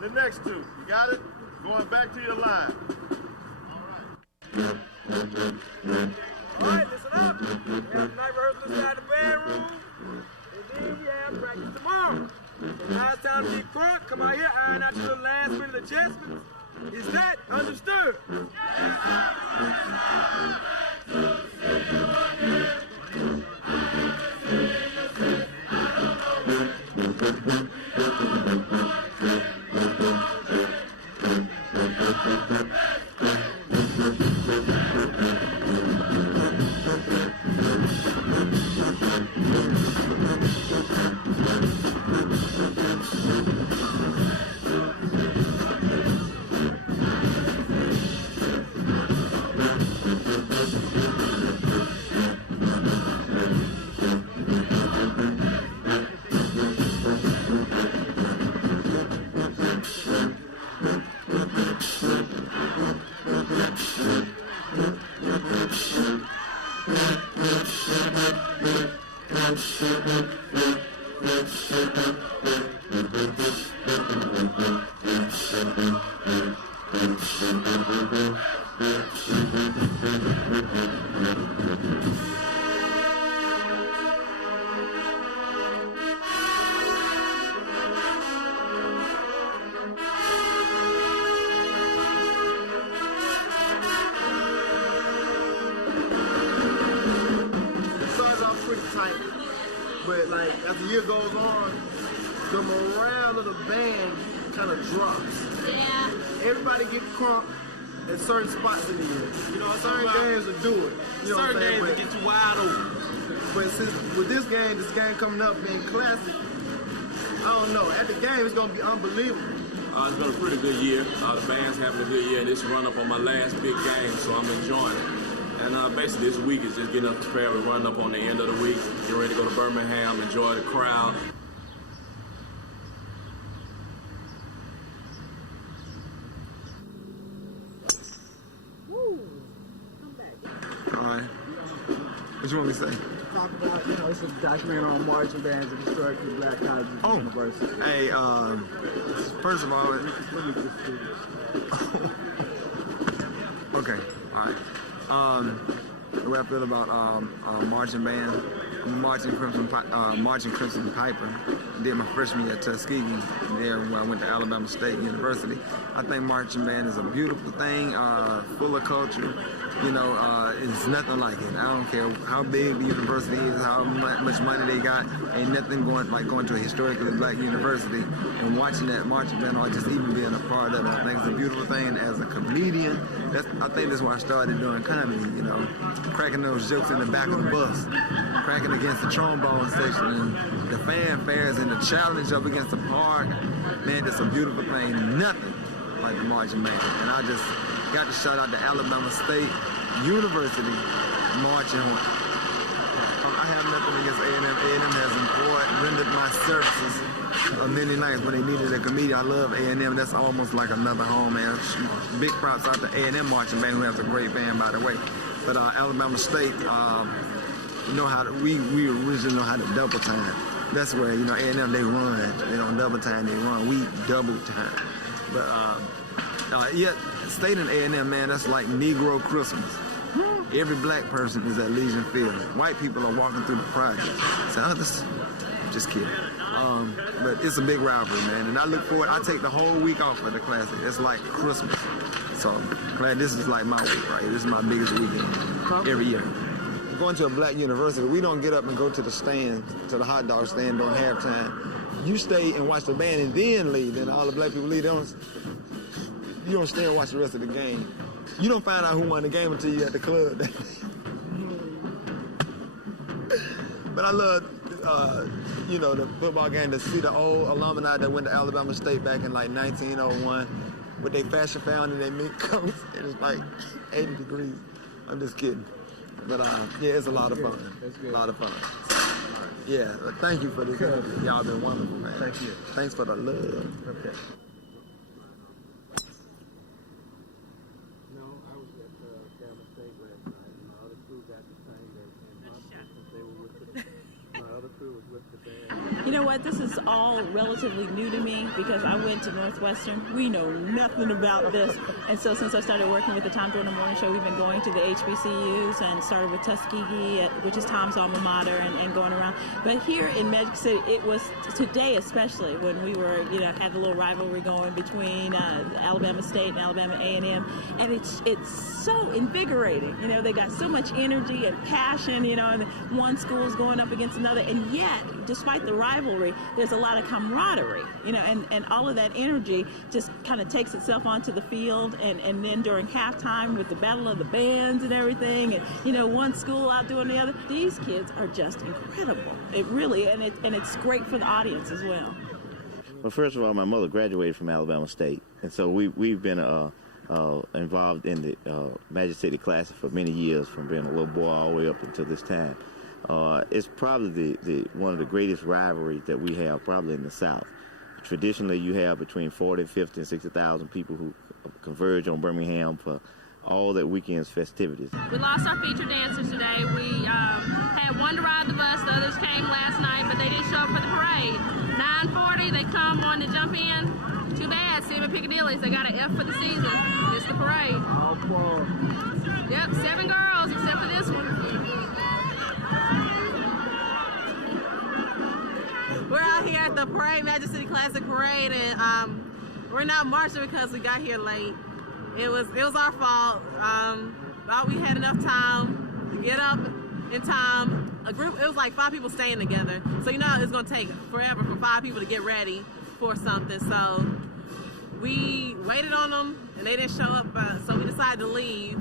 The next 2. You got it? Going back to your line. All right, listen up. We have night rehearsal inside the bedroom, and then we have practice tomorrow. So now it's time to be crunk. Come out here, iron out your last minute adjustments. Is that understood? But like as the year goes on, the morale of the band kind of drops. Yeah. Everybody get crunk at certain spots in the year. You know, certain games will do it. You know certain what I'm saying? games will get you wide open. But since with this game coming up being classic, I don't know. At the game, it's gonna be unbelievable. It's been a pretty good year. The band's having a good year, and this run up on my last big game, so I'm enjoying it. And basically this week is just getting up prepared. We're running up on the end of the week, getting ready to go to Birmingham, enjoy the crowd. All right. What you want me to say? Talk about, it's a documentary on marching bands and historically black colleges and universities. Hey, first of all, okay, all right. The way I feel about marching band, marching Crimson Piper. Did my freshman year at Tuskegee, there when I went to Alabama State University. I think marching band is a beautiful thing, full of culture. You know, it's nothing like it. I don't care how big the university is, how much money they got. Ain't nothing going to a historically black university and watching that marching band or just even being a part of it. I think it's a beautiful thing. And as a comedian, I think that's why I started doing comedy. You know, cracking those jokes in the back of the bus, cracking against the trombone section and the fanfares and the challenge up against the park. Man, it's a beautiful thing. Nothing like the marching band. And I just got to shout out to Alabama State University marching horn. I have nothing against A&M. A&M has rendered my services many nights when they needed a comedian. I love A&M. That's almost like another home, man. Big props out to A&M marching band, who has a great band, by the way. But Alabama State, you know how we originally know how to double time. That's where, you know, A&M, they run. They don't double time, they run. We double time. But yeah, State and A&M, man, that's like Negro Christmas. Every black person is at Legion Field. White people are walking through the project. So just kidding. But it's a big rivalry, man. And I look forward, I take the whole week off for the Classic. It's like Christmas. So glad this is like my week, right? This is my biggest weekend every year. Going to a black university, we don't get up and go to the stand, to the hot dog stand during halftime. You stay and watch the band and then leave. Then all the black people leave. You don't stay and watch the rest of the game. You don't find out who won the game until you're at the club. But I love, you know, the football game, to see the old alumni that went to Alabama State back in like 1901 with their fashion found in their mink coats, and it's like 80 degrees. I'm just kidding. But yeah, it's a lot of fun. A lot of fun. Yeah, thank you for this. Y'all been wonderful, man. Thank you. Thanks for the love. Okay. You know what? This is all relatively new to me because I went to Northwestern. We know nothing about this. And so since I started working with the Tom Jordan Morning Show, we've been going to the HBCUs and started with Tuskegee, which is Tom's alma mater, and going around. But here in Magic City, it was today especially when we were, you know, had the little rivalry going between Alabama State and Alabama A&M. And it's so invigorating. You know, they got so much energy and passion, you know, and one school's going up against another. And yet, despite the rivalry, there's a lot of camaraderie, you know, and all of that energy just kind of takes itself onto the field, and then during halftime with the battle of the bands and everything, and, you know, one school outdoing the other, these kids are just incredible. It really, and it's great for the audience as well. Well, first of all, my mother graduated from Alabama State, and so we've been involved in the Magic City Classic for many years, from being a little boy all the way up until this time. It's probably one of the greatest rivalries that we have probably in the South. Traditionally, you have between 40, 50, and 60,000 people who converge on Birmingham for all that weekend's festivities. We lost our featured dancers today. We had one to ride the bus. The others came last night, but they didn't show up for the parade. 9:40, they come, wanting to jump in. Too bad, see them in Piccadilly's. They got an F for the season. It's the parade. All four. Yep, 7 girls except for this one. We're out here at the parade, Magic City Classic Parade, and we're not marching because we got here late. It was our fault. Thought we had enough time to get up in time. It was like 5 people staying together. So you know it's gonna take forever for 5 people to get ready for something. So we waited on them and they didn't show up, so we decided to leave.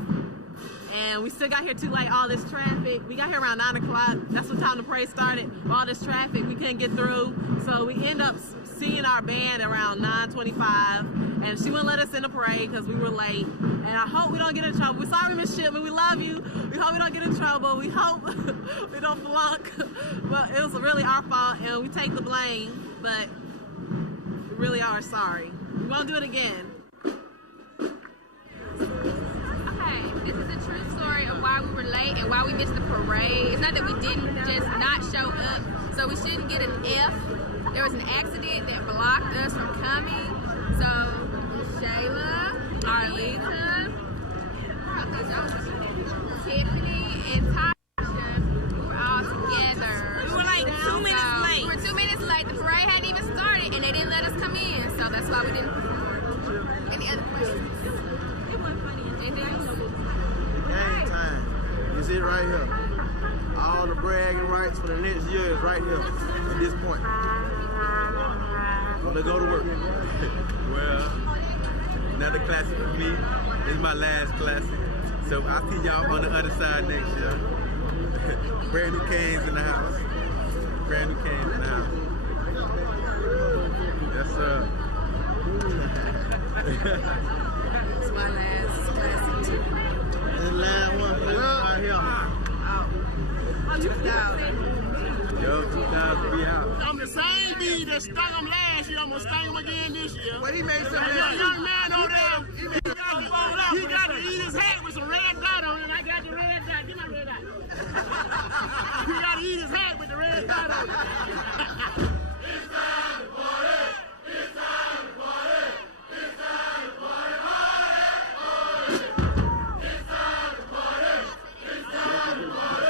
And we still got here too late, all this traffic. We got here around 9 o'clock. That's what time the parade started. All this traffic, we couldn't get through. So we end up seeing our band around 9:25. And she wouldn't let us in the parade because we were late. And I hope we don't get in trouble. We're sorry, Miss Shipman, we love you. We hope we don't get in trouble. We hope we don't flunk. But it was really our fault and we take the blame, but we really are sorry. We won't do it again. This is a true story of why we were late and why we missed the parade. It's not that we didn't just not show up, so we shouldn't get an F. There was an accident that blocked us from coming. So Shayla, Arlita, Tiffany, and Tasha, we were all together let us come in, so that's why we didn't perform. Any other questions? Game time. You see it right here. All the bragging rights for the next year is right here at this point. Let's go to work. Well, another classic for me. This is my last classic. So I'll see y'all on the other side next year. Brand new Canes in the house. Brand new Canes in the house. Yes, sir. It's my last classic too. This is the last one for this right here. 2000. Yo, 2000 be out. I'm the same beat that stung him last year. I'm gonna sting him again this year. Well, he made some young man over there. He got to eat his hat with some red dot on it. And I got the red dot. Get my red dot. He got to eat his hat with the red dot on it. It's time to party. It's time to party. It's time to party. Party. It's time to party. It's time to party. It's time to party.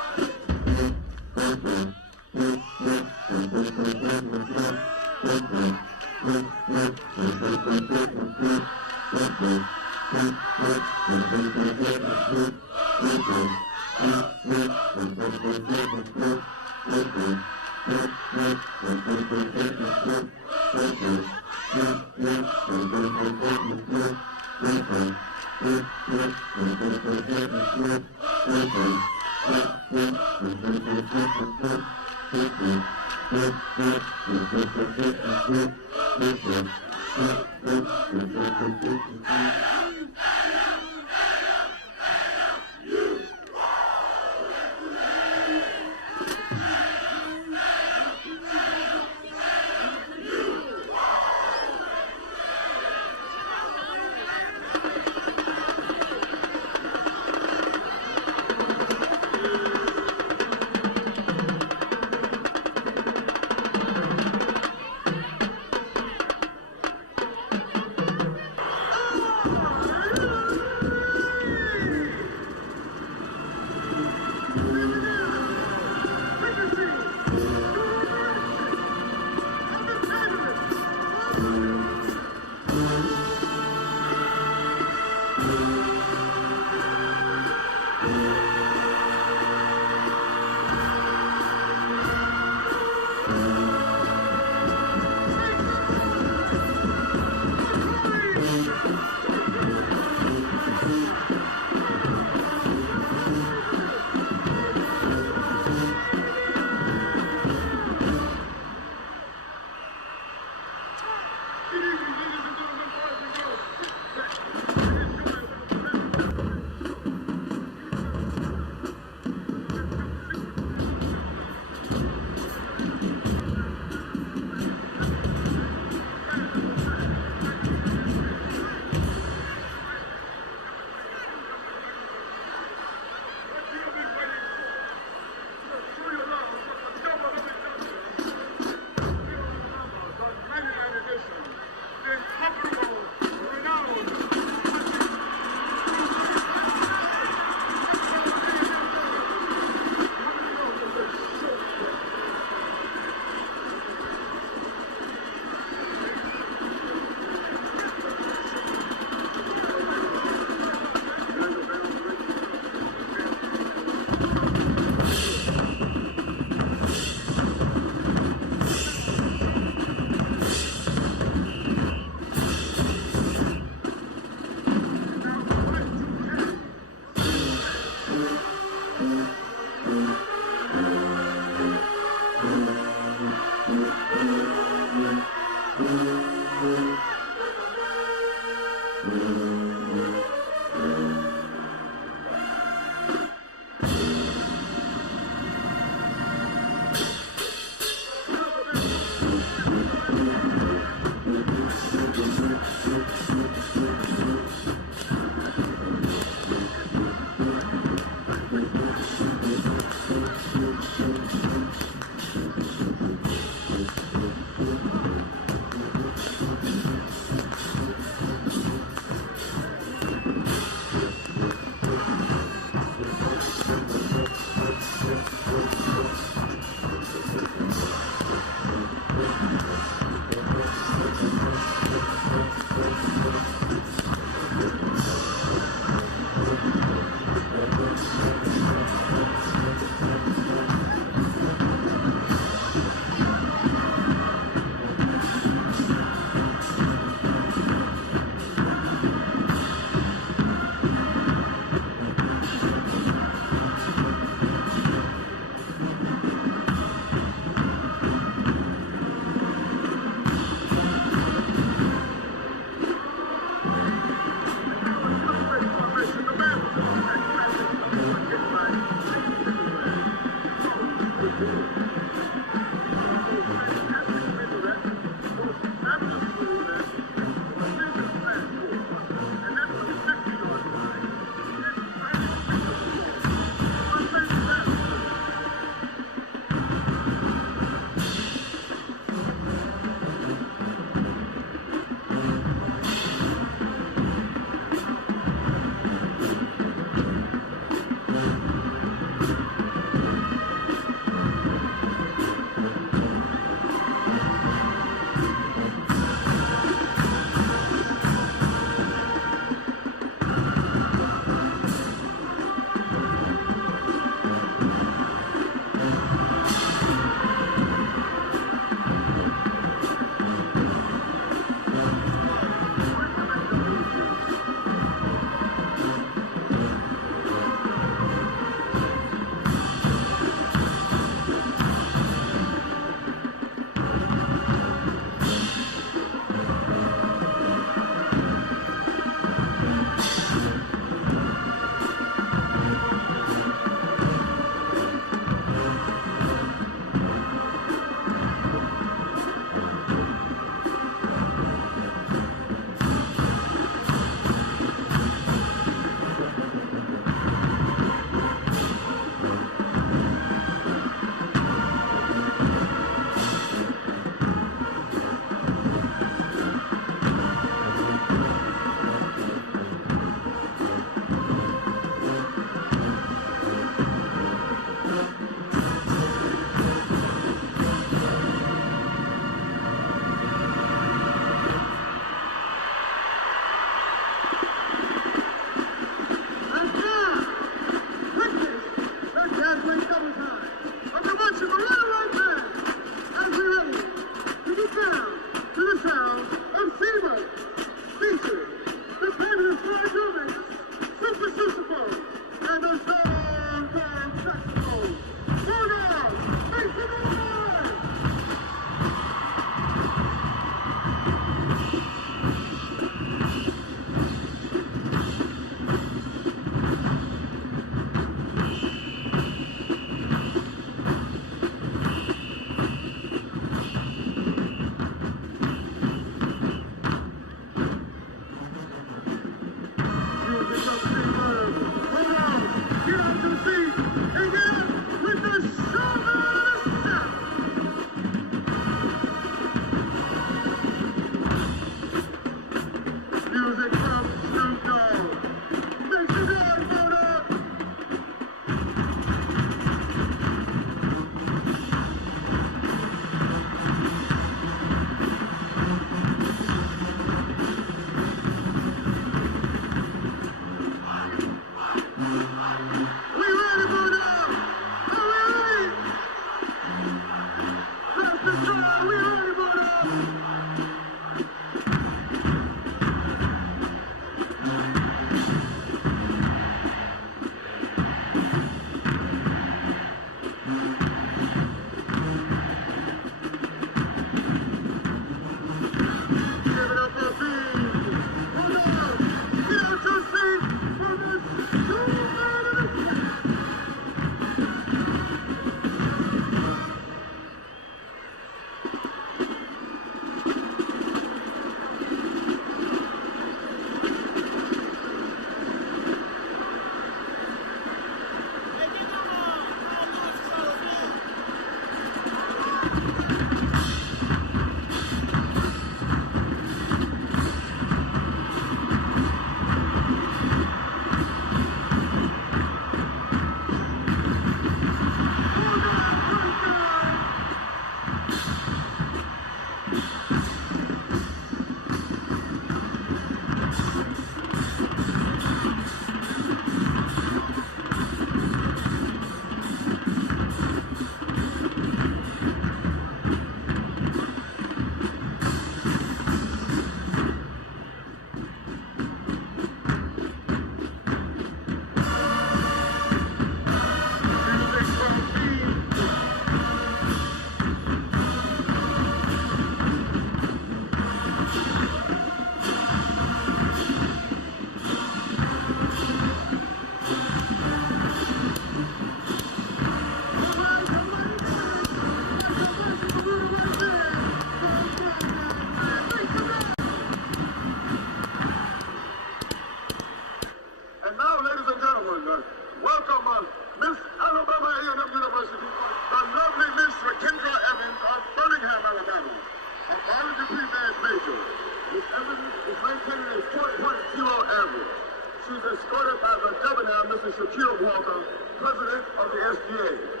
Mr. Shaquille Walker, President of the SGA.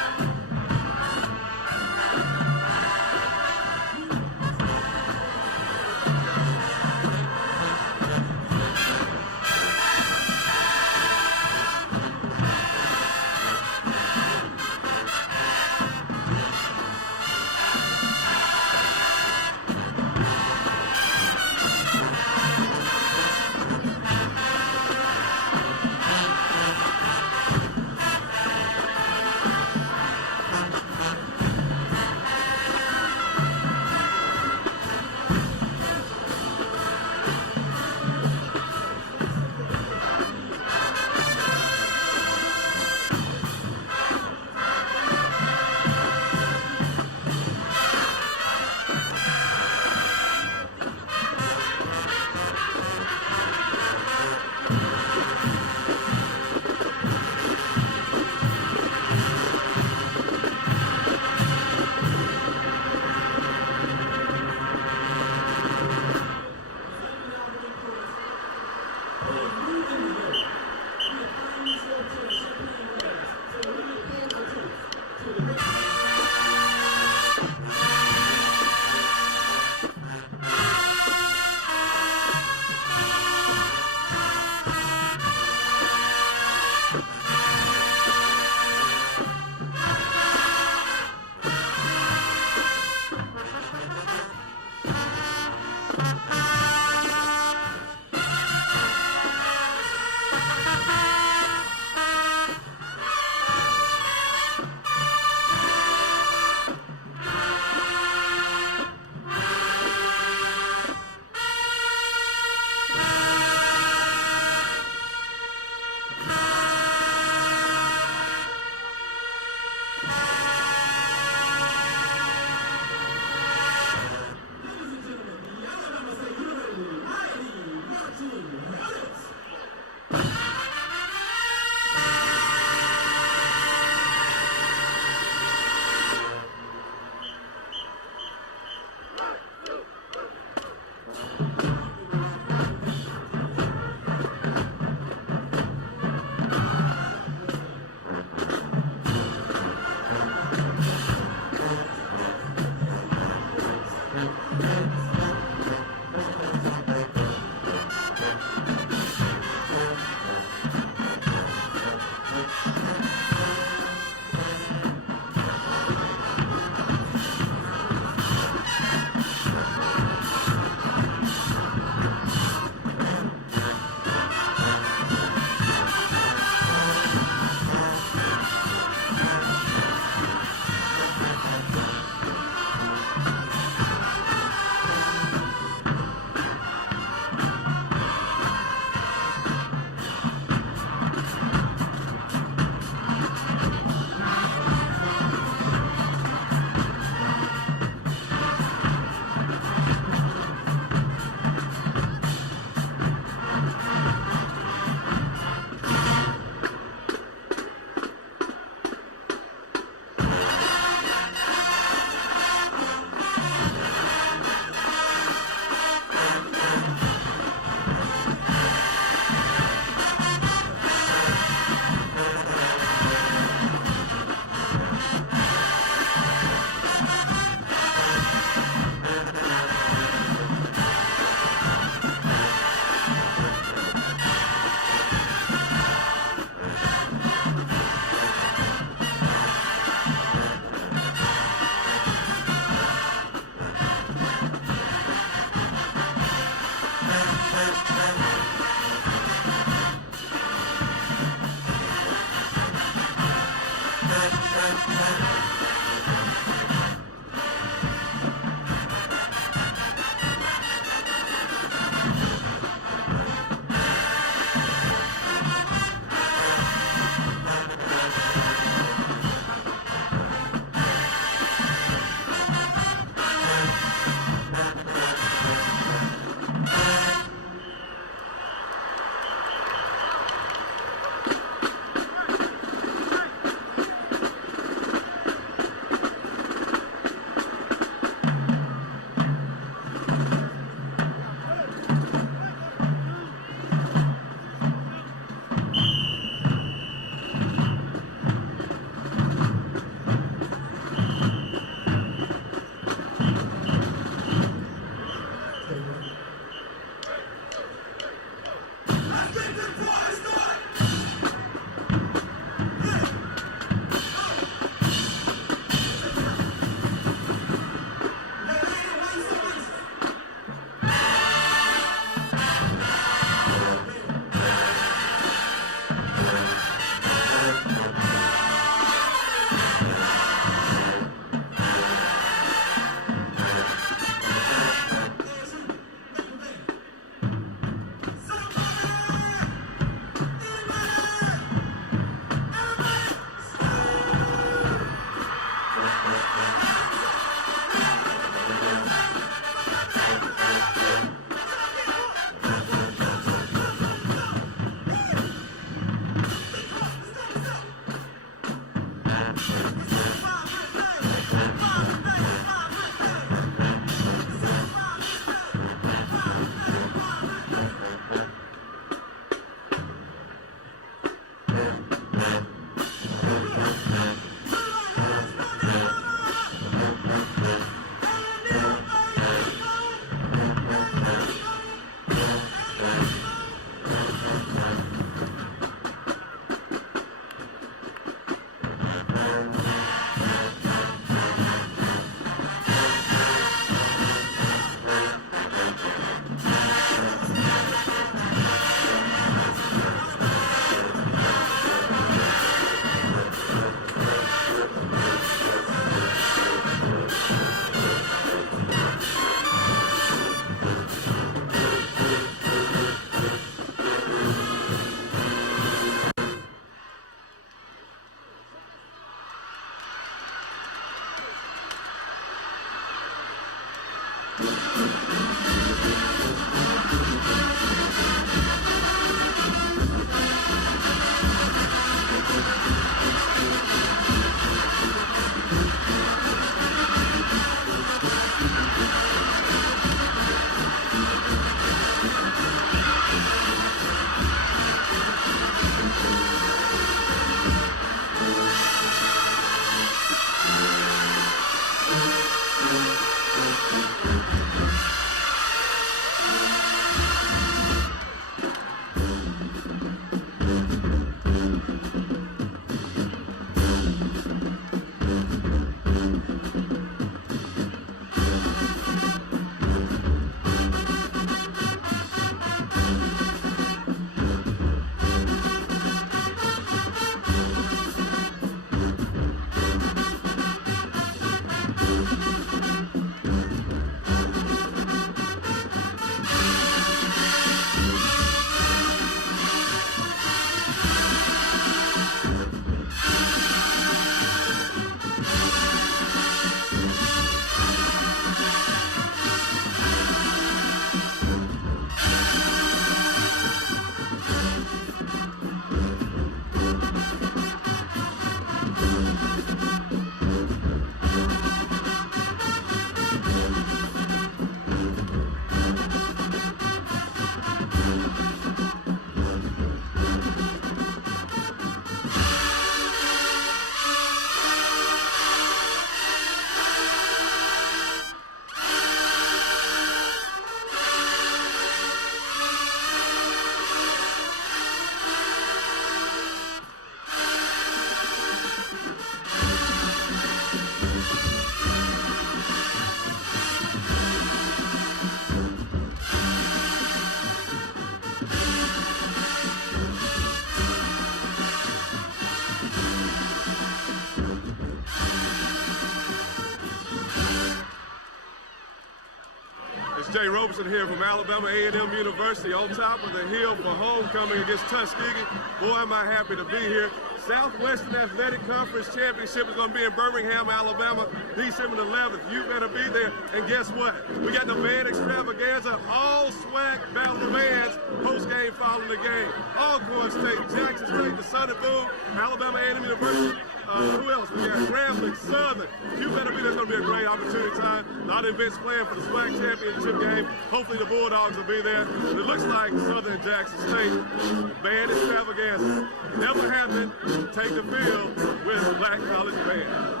Jay Roberson here from Alabama A&M University on top of the hill for homecoming against Tuskegee. Boy, am I happy to be here. Southwestern Athletic Conference Championship is going to be in Birmingham, Alabama, December 11th. You better be there. And guess what? We got the band extravaganza, all swag battle of bands, post-game following the game. Alcorn State, Jackson State, the Sonny Boone, Alabama A&M University. Who else? We got Grambling, Southern. You better be there. It's going to be a great opportunity time. A lot of events planned for the SWAC championship game. Hopefully the Bulldogs will be there. And it looks like Southern and Jackson State band extravaganza. Never happened. Take the field with a Black College band.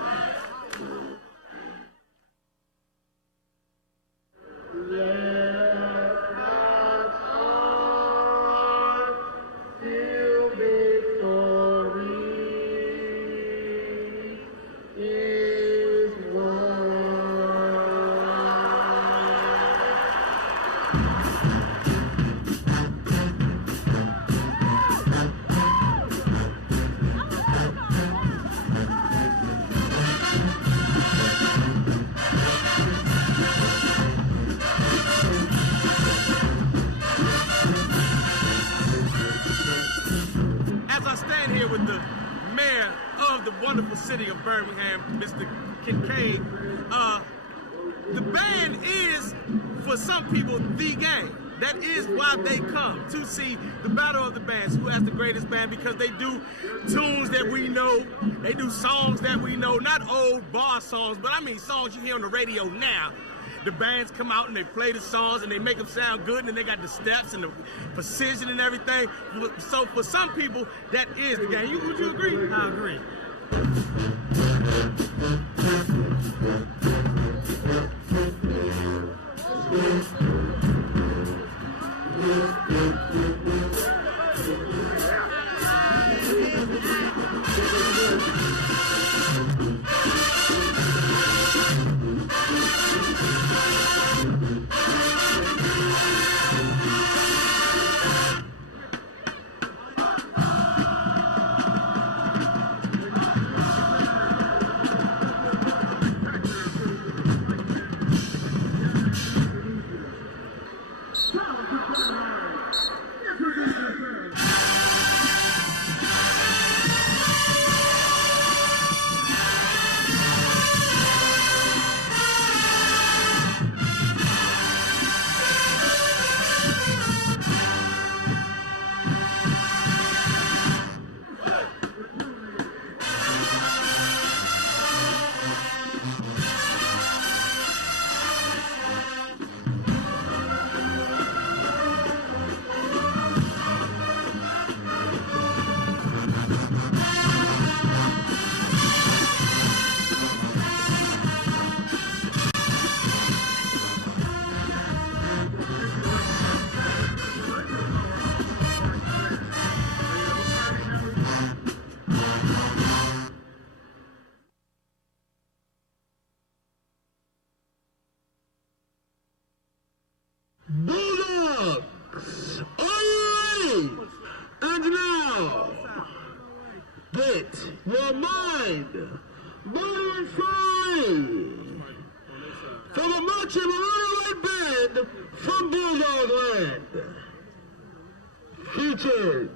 With the mayor of the wonderful city of Birmingham, Mr. Kincaid, the band is, for some people, the game. That is why they come, to see the battle of the bands, who has the greatest band, because they do tunes that we know, they do songs that we know, not old bar songs, but I mean songs you hear on the radio now. The bands come out and they play the songs and they make them sound good, and then they got the steps and the precision and everything. So for some people, that is the game. Would you agree? I agree. Bulldogs, are you ready? And now, get your mind, body and soul for the marching runaway band from Bulldog Land. Featured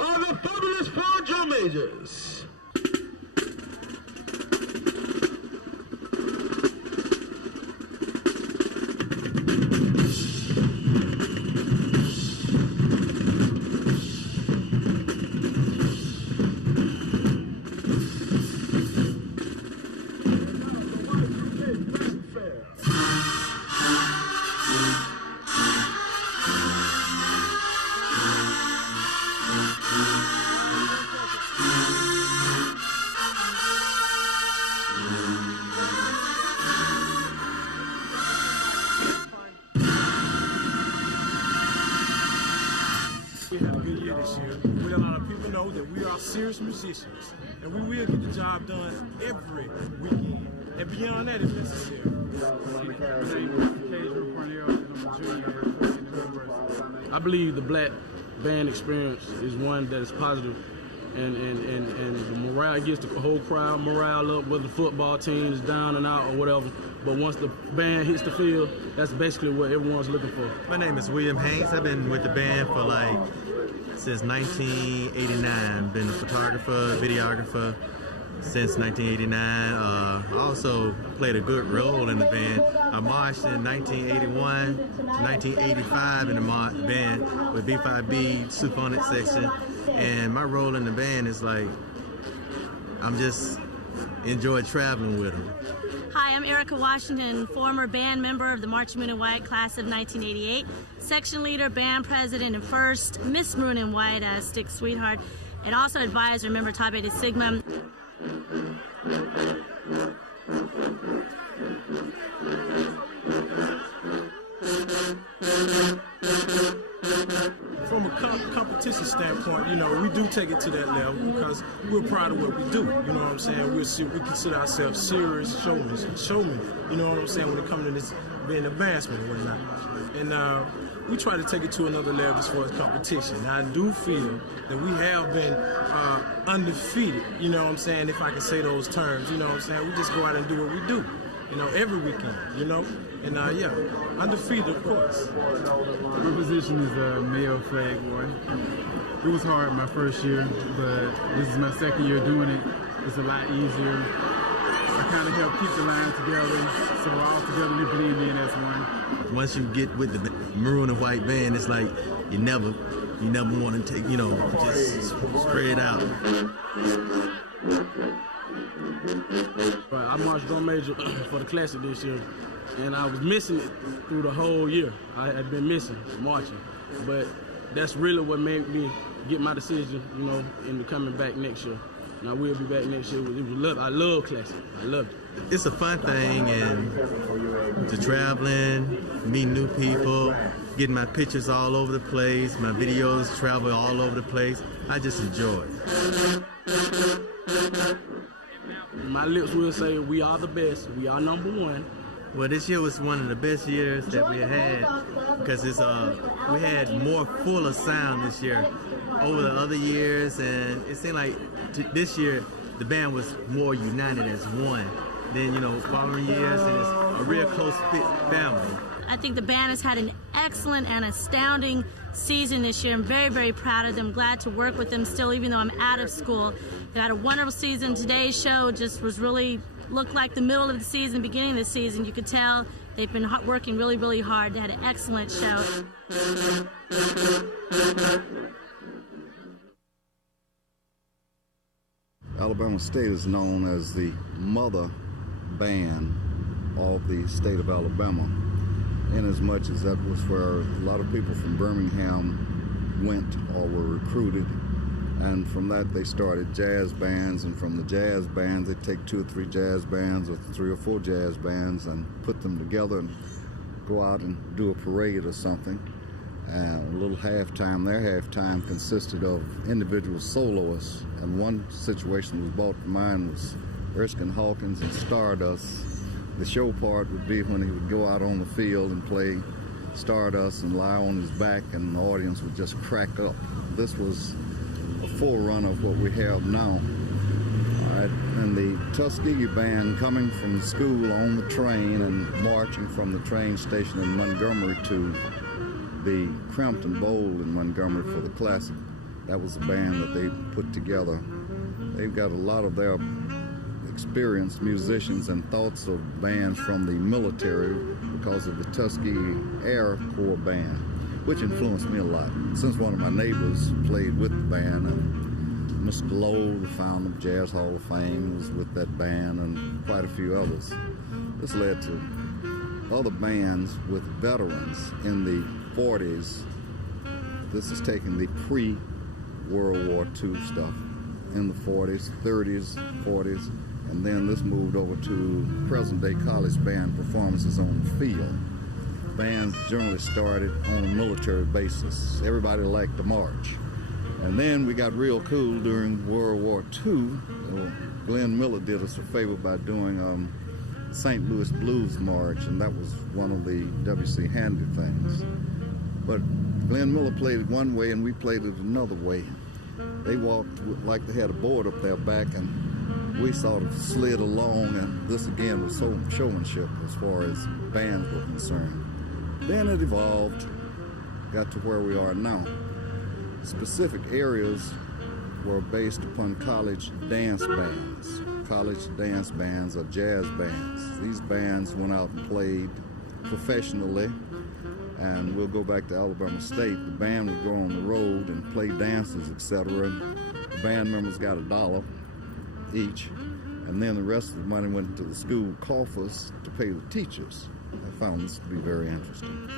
are the fabulous four drum majors. Serious musicians, and we will get the job done every weekend, and beyond that if necessary. I believe the black band experience is one that is positive and the morale gets the whole crowd morale up, whether the football team is down and out or whatever. But once the band hits the field, that's basically what everyone's looking for. My name is William Haynes. I've been with the band for since 1989. Been a photographer, videographer since 1989. I also played a good role in the band. I marched in 1981 to 1985 in the band with B5B Symphonic section, and my role in the band is I'm just enjoy traveling with them. Hi, I'm Erica Washington, former band member of the Marching Men in White class of 1988, section leader, band president, and first Miss Maroon in White Stick Sweetheart, and also advisor, member Tau Beta Sigma. From a competition standpoint, we do take it to that level because we're proud of what we do. You know what I'm saying? We consider ourselves serious showmen. You know what I'm saying? When it comes to this being advancement and whatnot, and we try to take it to another level as far as competition. Now, I do feel that we have been undefeated. You know what I'm saying? If I can say those terms, you know what I'm saying? We just go out and do what we do. Every weekend. And yeah, undefeated, of course. My position is a male flag boy. It was hard my first year, but this is my second year doing it. It's a lot easier. I kind of help keep the line together, so all together we blend in as one. Once you get with the Maroon and White band, it's like you never want to take, just spread out. I marched drum major for the Classic this year, and I was missing it through the whole year. I had been missing marching, but that's really what made me get my decision, into coming back next year. And I will be back next year. I love Classic. I loved it. It's a fun thing, and to traveling, meeting new people, getting my pictures all over the place, my videos travel all over the place. I just enjoy it. My lips will say we are the best. We are number one. Well, this year was one of the best years that we had because we had more fuller sound this year over the other years, and it seemed like this year the band was more united as one than following years, and it's a real close fit family. I think the band has had an excellent and astounding season this year. I'm very, very proud of them. Glad to work with them still, even though I'm out of school. They had a wonderful season. Today's show just looked like the middle of the season, beginning of the season. You could tell they've been working really, really hard. They had an excellent show. Alabama State is known as the mother band of the state of Alabama, inasmuch as that was where a lot of people from Birmingham went or were recruited, and from that they started jazz bands, and from the jazz bands they take 2 or 3 jazz bands or 3 or 4 jazz bands and put them together and go out and do a parade or something. And a little halftime. Their halftime consisted of individual soloists, and one situation was brought to mind was Erskine Hawkins and Stardust. The show part would be when he would go out on the field and play Stardust and lie on his back, and the audience would just crack up. This was a forerunner of what we have now. All right. And the Tuskegee Band coming from school on the train and marching from the train station in Montgomery to the Crampton Bowl in Montgomery for the Classic. That was the band that they put together. They've got a lot of their experienced musicians and thoughts of bands from the military because of the Tuskegee Air Corps Band, which influenced me a lot. Since one of my neighbors played with the band, and Mr. Lowe, the founder of Jazz Hall of Fame, was with that band, and quite a few others. This led to other bands with veterans in the 40s. This is taking the pre-World War II stuff in the 40s, 30s, 40s, and then this moved over to present-day college band performances on the field. Bands generally started on a military basis. Everybody liked to march. And then we got real cool during World War II. Glenn Miller did us a favor by doing St. Louis Blues March, and that was one of the W.C. Handy things. But Glenn Miller played it one way and we played it another way. They walked like they had a board up their back, and we sort of slid along, and this again was showmanship as far as bands were concerned. Then it evolved, got to where we are now. Specific areas were based upon college dance bands. College dance bands or jazz bands. These bands went out and played professionally, and we'll go back to Alabama State. The band would go on the road and play dances, etc. The band members got $1 each, and then the rest of the money went into the school coffers to pay the teachers. I found this to be very interesting.